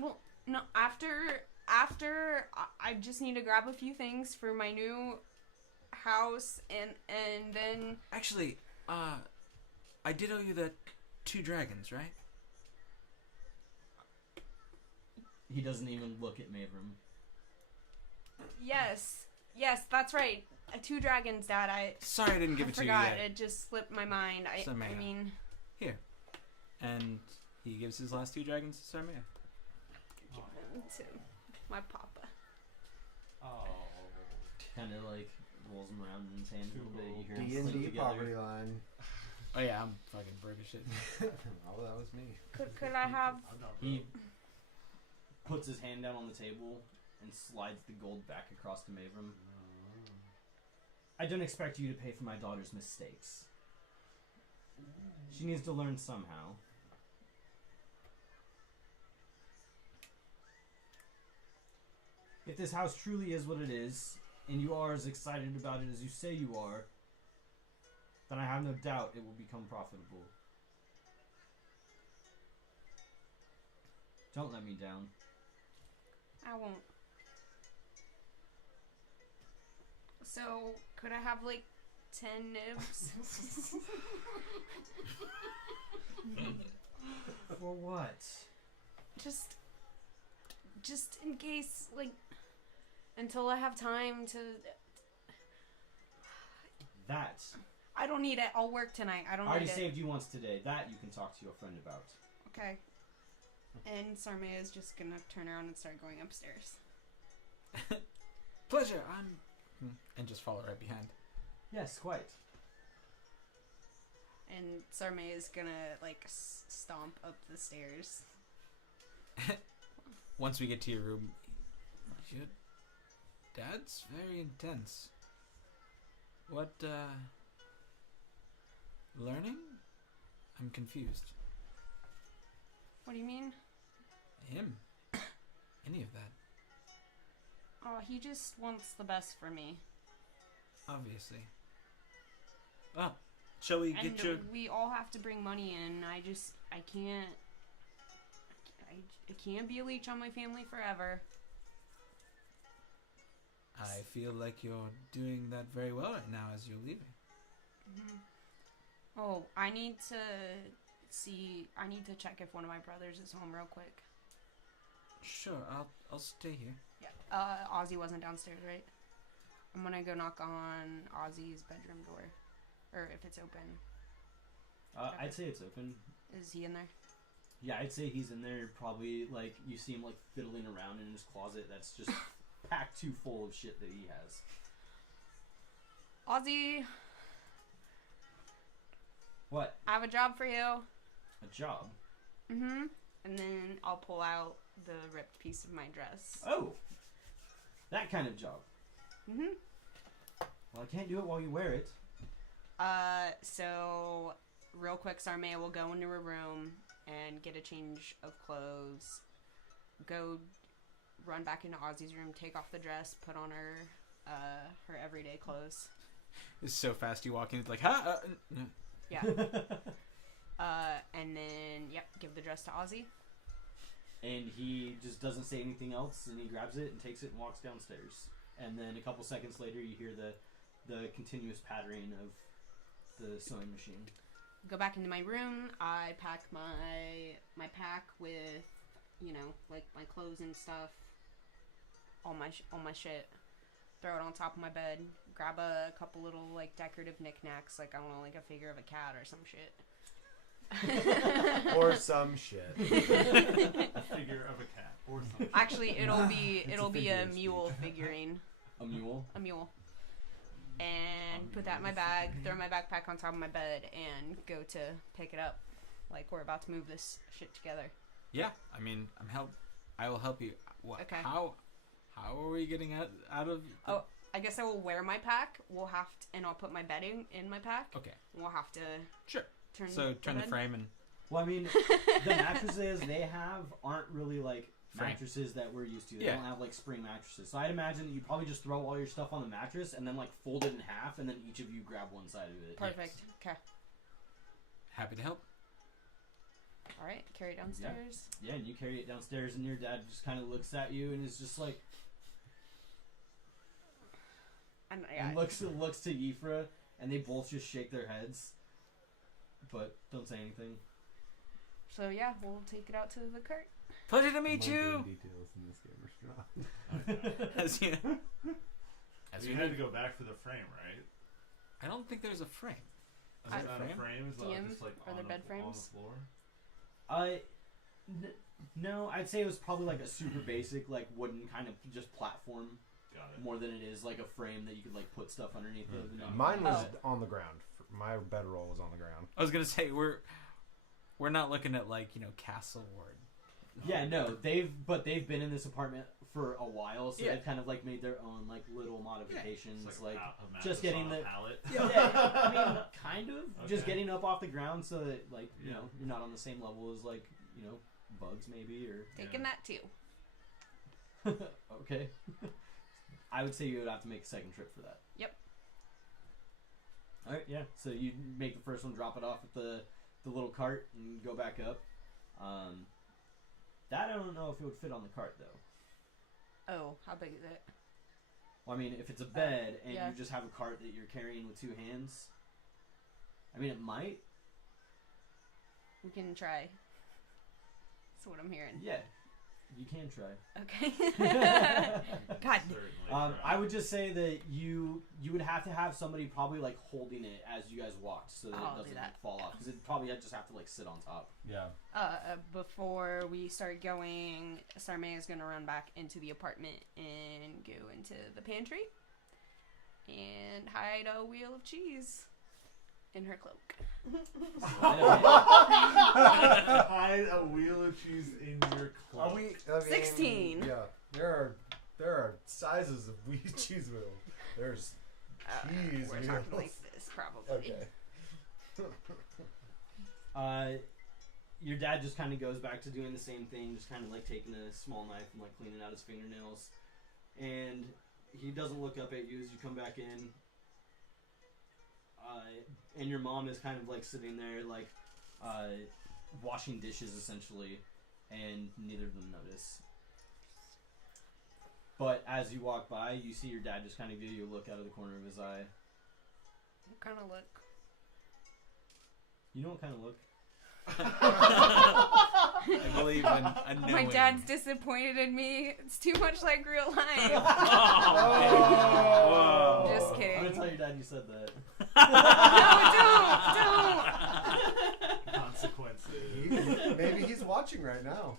Well, no. After I just need to grab a few things for my new house, and then. Actually, I did owe you the 2 dragons, right? He doesn't even look at Mavram. Yes, that's right. 2 dragons, Dad. Sorry I didn't give it to you forgot. yet. It just slipped my mind. I mean, Here. And he gives his last 2 dragons to Sarmea. to my papa. Oh. Kind of like rolls them around in his hand a little bit. You hear D them and click D together. poverty line. Oh yeah, I'm fucking broke as shit. Oh, that was me. Could I have? I'm not He puts his hand down on the table and slides the gold back across to Mavram. I don't expect you to pay for my daughter's mistakes. She needs to learn somehow. If this house truly is what it is, and you are as excited about it as you say you are, then I have no doubt it will become profitable. Don't let me down. I won't. So, could I have like 10 nibs? For what? Just in case, like, until I have time to. That. I don't need it. I'll work tonight. I don't I already need it. saved you once today. That you can talk to your friend about. Okay. And Sarmea is just gonna turn around and start going upstairs. Pleasure, and just follow right behind. Yes, quite. And Sarmea is gonna, like, stomp up the stairs. Once we get to your room, your dad's very intense. What, learning? I'm confused. What do you mean? Him? Any of that? Oh, he just wants the best for me. Obviously. Oh, shall we And get your... we all have to bring money in. I can't be a leech on my family forever. I feel like you're doing that very well right now as you're leaving. Mm-hmm. Oh, I need to check if one of my brothers is home real quick. Sure, I'll stay here. Yeah. Ozzy wasn't downstairs, right? I'm gonna go knock on Ozzy's bedroom door. Or if it's open. I'd say it's open. Is he in there? Yeah, I'd say he's in there. Probably, like, you see him, like, fiddling around in his closet that's just packed too full of shit that he has. Ozzy, What? I have a job for you. A job? Mm-hmm. And then I'll pull out the ripped piece of my dress. Oh! That kind of job. Mm-hmm. Well, I can't do it while you wear it. So real quick, Sarmea will go into her room and get a change of clothes. Go run back into Ozzy's room, take off the dress, put on her everyday clothes. It's so fast you walk in, it's like, ha! No. Yeah. And then, give the dress to Ozzy. And he just doesn't say anything else, and he grabs it and takes it and walks downstairs. And then a couple seconds later, you hear the continuous pattering of the sewing machine. Go back into my room. I pack my pack with, like my clothes and stuff. All my shit. Throw it on top of my bed. Grab a couple little like decorative knickknacks, like I don't know, like a figure of a cat or some shit. Or some shit. A figure of a cat or something. Actually, it'll be figure a of mule speech. figurine. A mule? A mule. And put that in my bag, throw my backpack on top of my bed, and go to pick it up. Like, we're about to move this shit together. Yeah, I mean, I will help you. What? Okay. How are we getting out of... Oh, I guess I will wear my pack. And I'll put my bedding in my pack. Okay. We'll have to Sure. turn So turn the bed. frame and Well, I mean, the mattresses they have aren't really like mattresses that we're used to. They don't have like spring mattresses. So I'd imagine that you probably just throw all your stuff on the mattress and then like fold it in half, and then each of you grab one side of it. Perfect. Okay. Happy to help. All right. Carry it downstairs. Yeah, and you carry it downstairs, and your dad just kind of looks at you and is just like, and looks to Yifra, and they both just shake their heads, but don't say anything. So yeah, we'll take it out to the cart. Pleasure to meet you. Details in this game are strong. As you, So you had to go back for the frame, right? I don't think there's a frame. Is it not a frame? Is that DM, just like are on there bed on frames? the floor? No, I'd say it was probably like a super basic, like wooden kind of just platform, Got it. more than it is like a frame that you could like put stuff underneath of. And then Mine was on the ground. My bedroll was on the ground. I was gonna say we're not looking at like castle or. Yeah, no, they've been in this apartment for a while, so Yeah. they've kind of like made their own like little modifications, It's like a mattress just getting on a the- pallet. yeah, I mean, kind of just Okay. getting up off the ground so that like you Yeah. know you're not on the same level as like bugs maybe or Taking that too. okay. I would say you would have to make a second trip for that. Yep. All right, yeah. So you make the first one, drop it off at the little cart, and go back up. That I don't know if it would fit on the cart though. Oh, how big is it? Well, I mean, if it's a bed and yeah. you just have a cart that you're carrying with two hands, I mean, it might. We can try. That's what I'm hearing. Yeah, you can try. Okay. God. Certainly. I would just say that you would have to have somebody probably like holding it as you guys walked, so that I'll it do doesn't that. fall off. Because it probably just have to like sit on top. Yeah. Before we start going, Sarmay is going to run back into the apartment and go into the pantry and hide a wheel of cheese in her cloak. Hide a wheel of cheese in your cloak. Are we? 16. Yeah. There are sizes of wheat cheese wheels. There's cheese We're wheels. talking like this, probably. Okay. Your dad just kind of goes back to doing the same thing, just kind of like taking a small knife and like cleaning out his fingernails, and he doesn't look up at you as you come back in. And your mom is kind of like sitting there, like washing dishes essentially, and neither of them notice. But as you walk by, you see your dad just kind of give you a look out of the corner of his eye. What kind of look? You know what kind of look? I believe a knowing. My dad's disappointed in me. It's too much like real life. Whoa. Just I'm kidding. gonna tell your dad you said that. No, don't. Consequences. Maybe he's watching right now.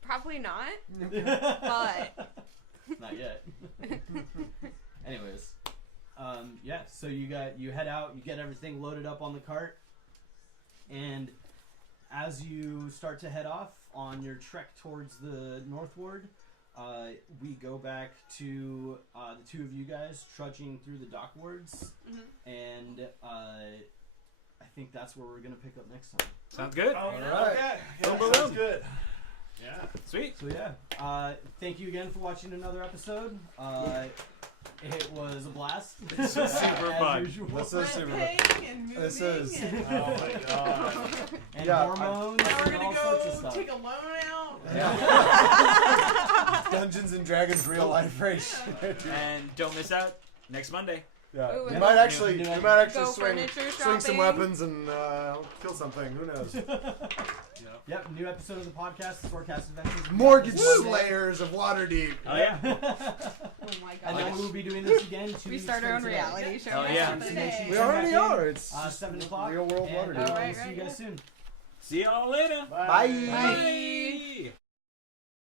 Probably not. But Not yet. Anyways, yeah. So you head out. You get everything loaded up on the cart, and as you start to head off on your trek towards the northward, we go back to the two of you guys trudging through the dock wards, and I think that's where we're gonna pick up next time. Sounds good. Oh, Alright. okay. Boom, Yeah, boom, sounds boom. good. Yeah. Sweet. So yeah, thank you again for watching another episode. It was a blast. This was super As fun. usual. This is super. This is. Oh my god. And Yeah, hormones Now we're and gonna all sorts of go stuff. take a loan out. Dungeons and Dragons real life race. And don't miss out next Monday. Yeah, Ooh, we and might then- actually, New- we might actually Go swing furniture some shopping. weapons and kill something. Who knows? Yep. Yep, new episode of the podcast, Swordcast Adventures. Mortgage Woo! Slayers of Waterdeep. Oh yeah. Oh my And then gosh. we will be doing this again. 2 We weeks start our from own today. reality show. Oh, next yeah. Monday. So make sure you We check already back in, are. It's 7 o'clock. real world And, Waterdeep. Oh, we'll right, see you right. guys soon. See y'all later. Bye. Bye.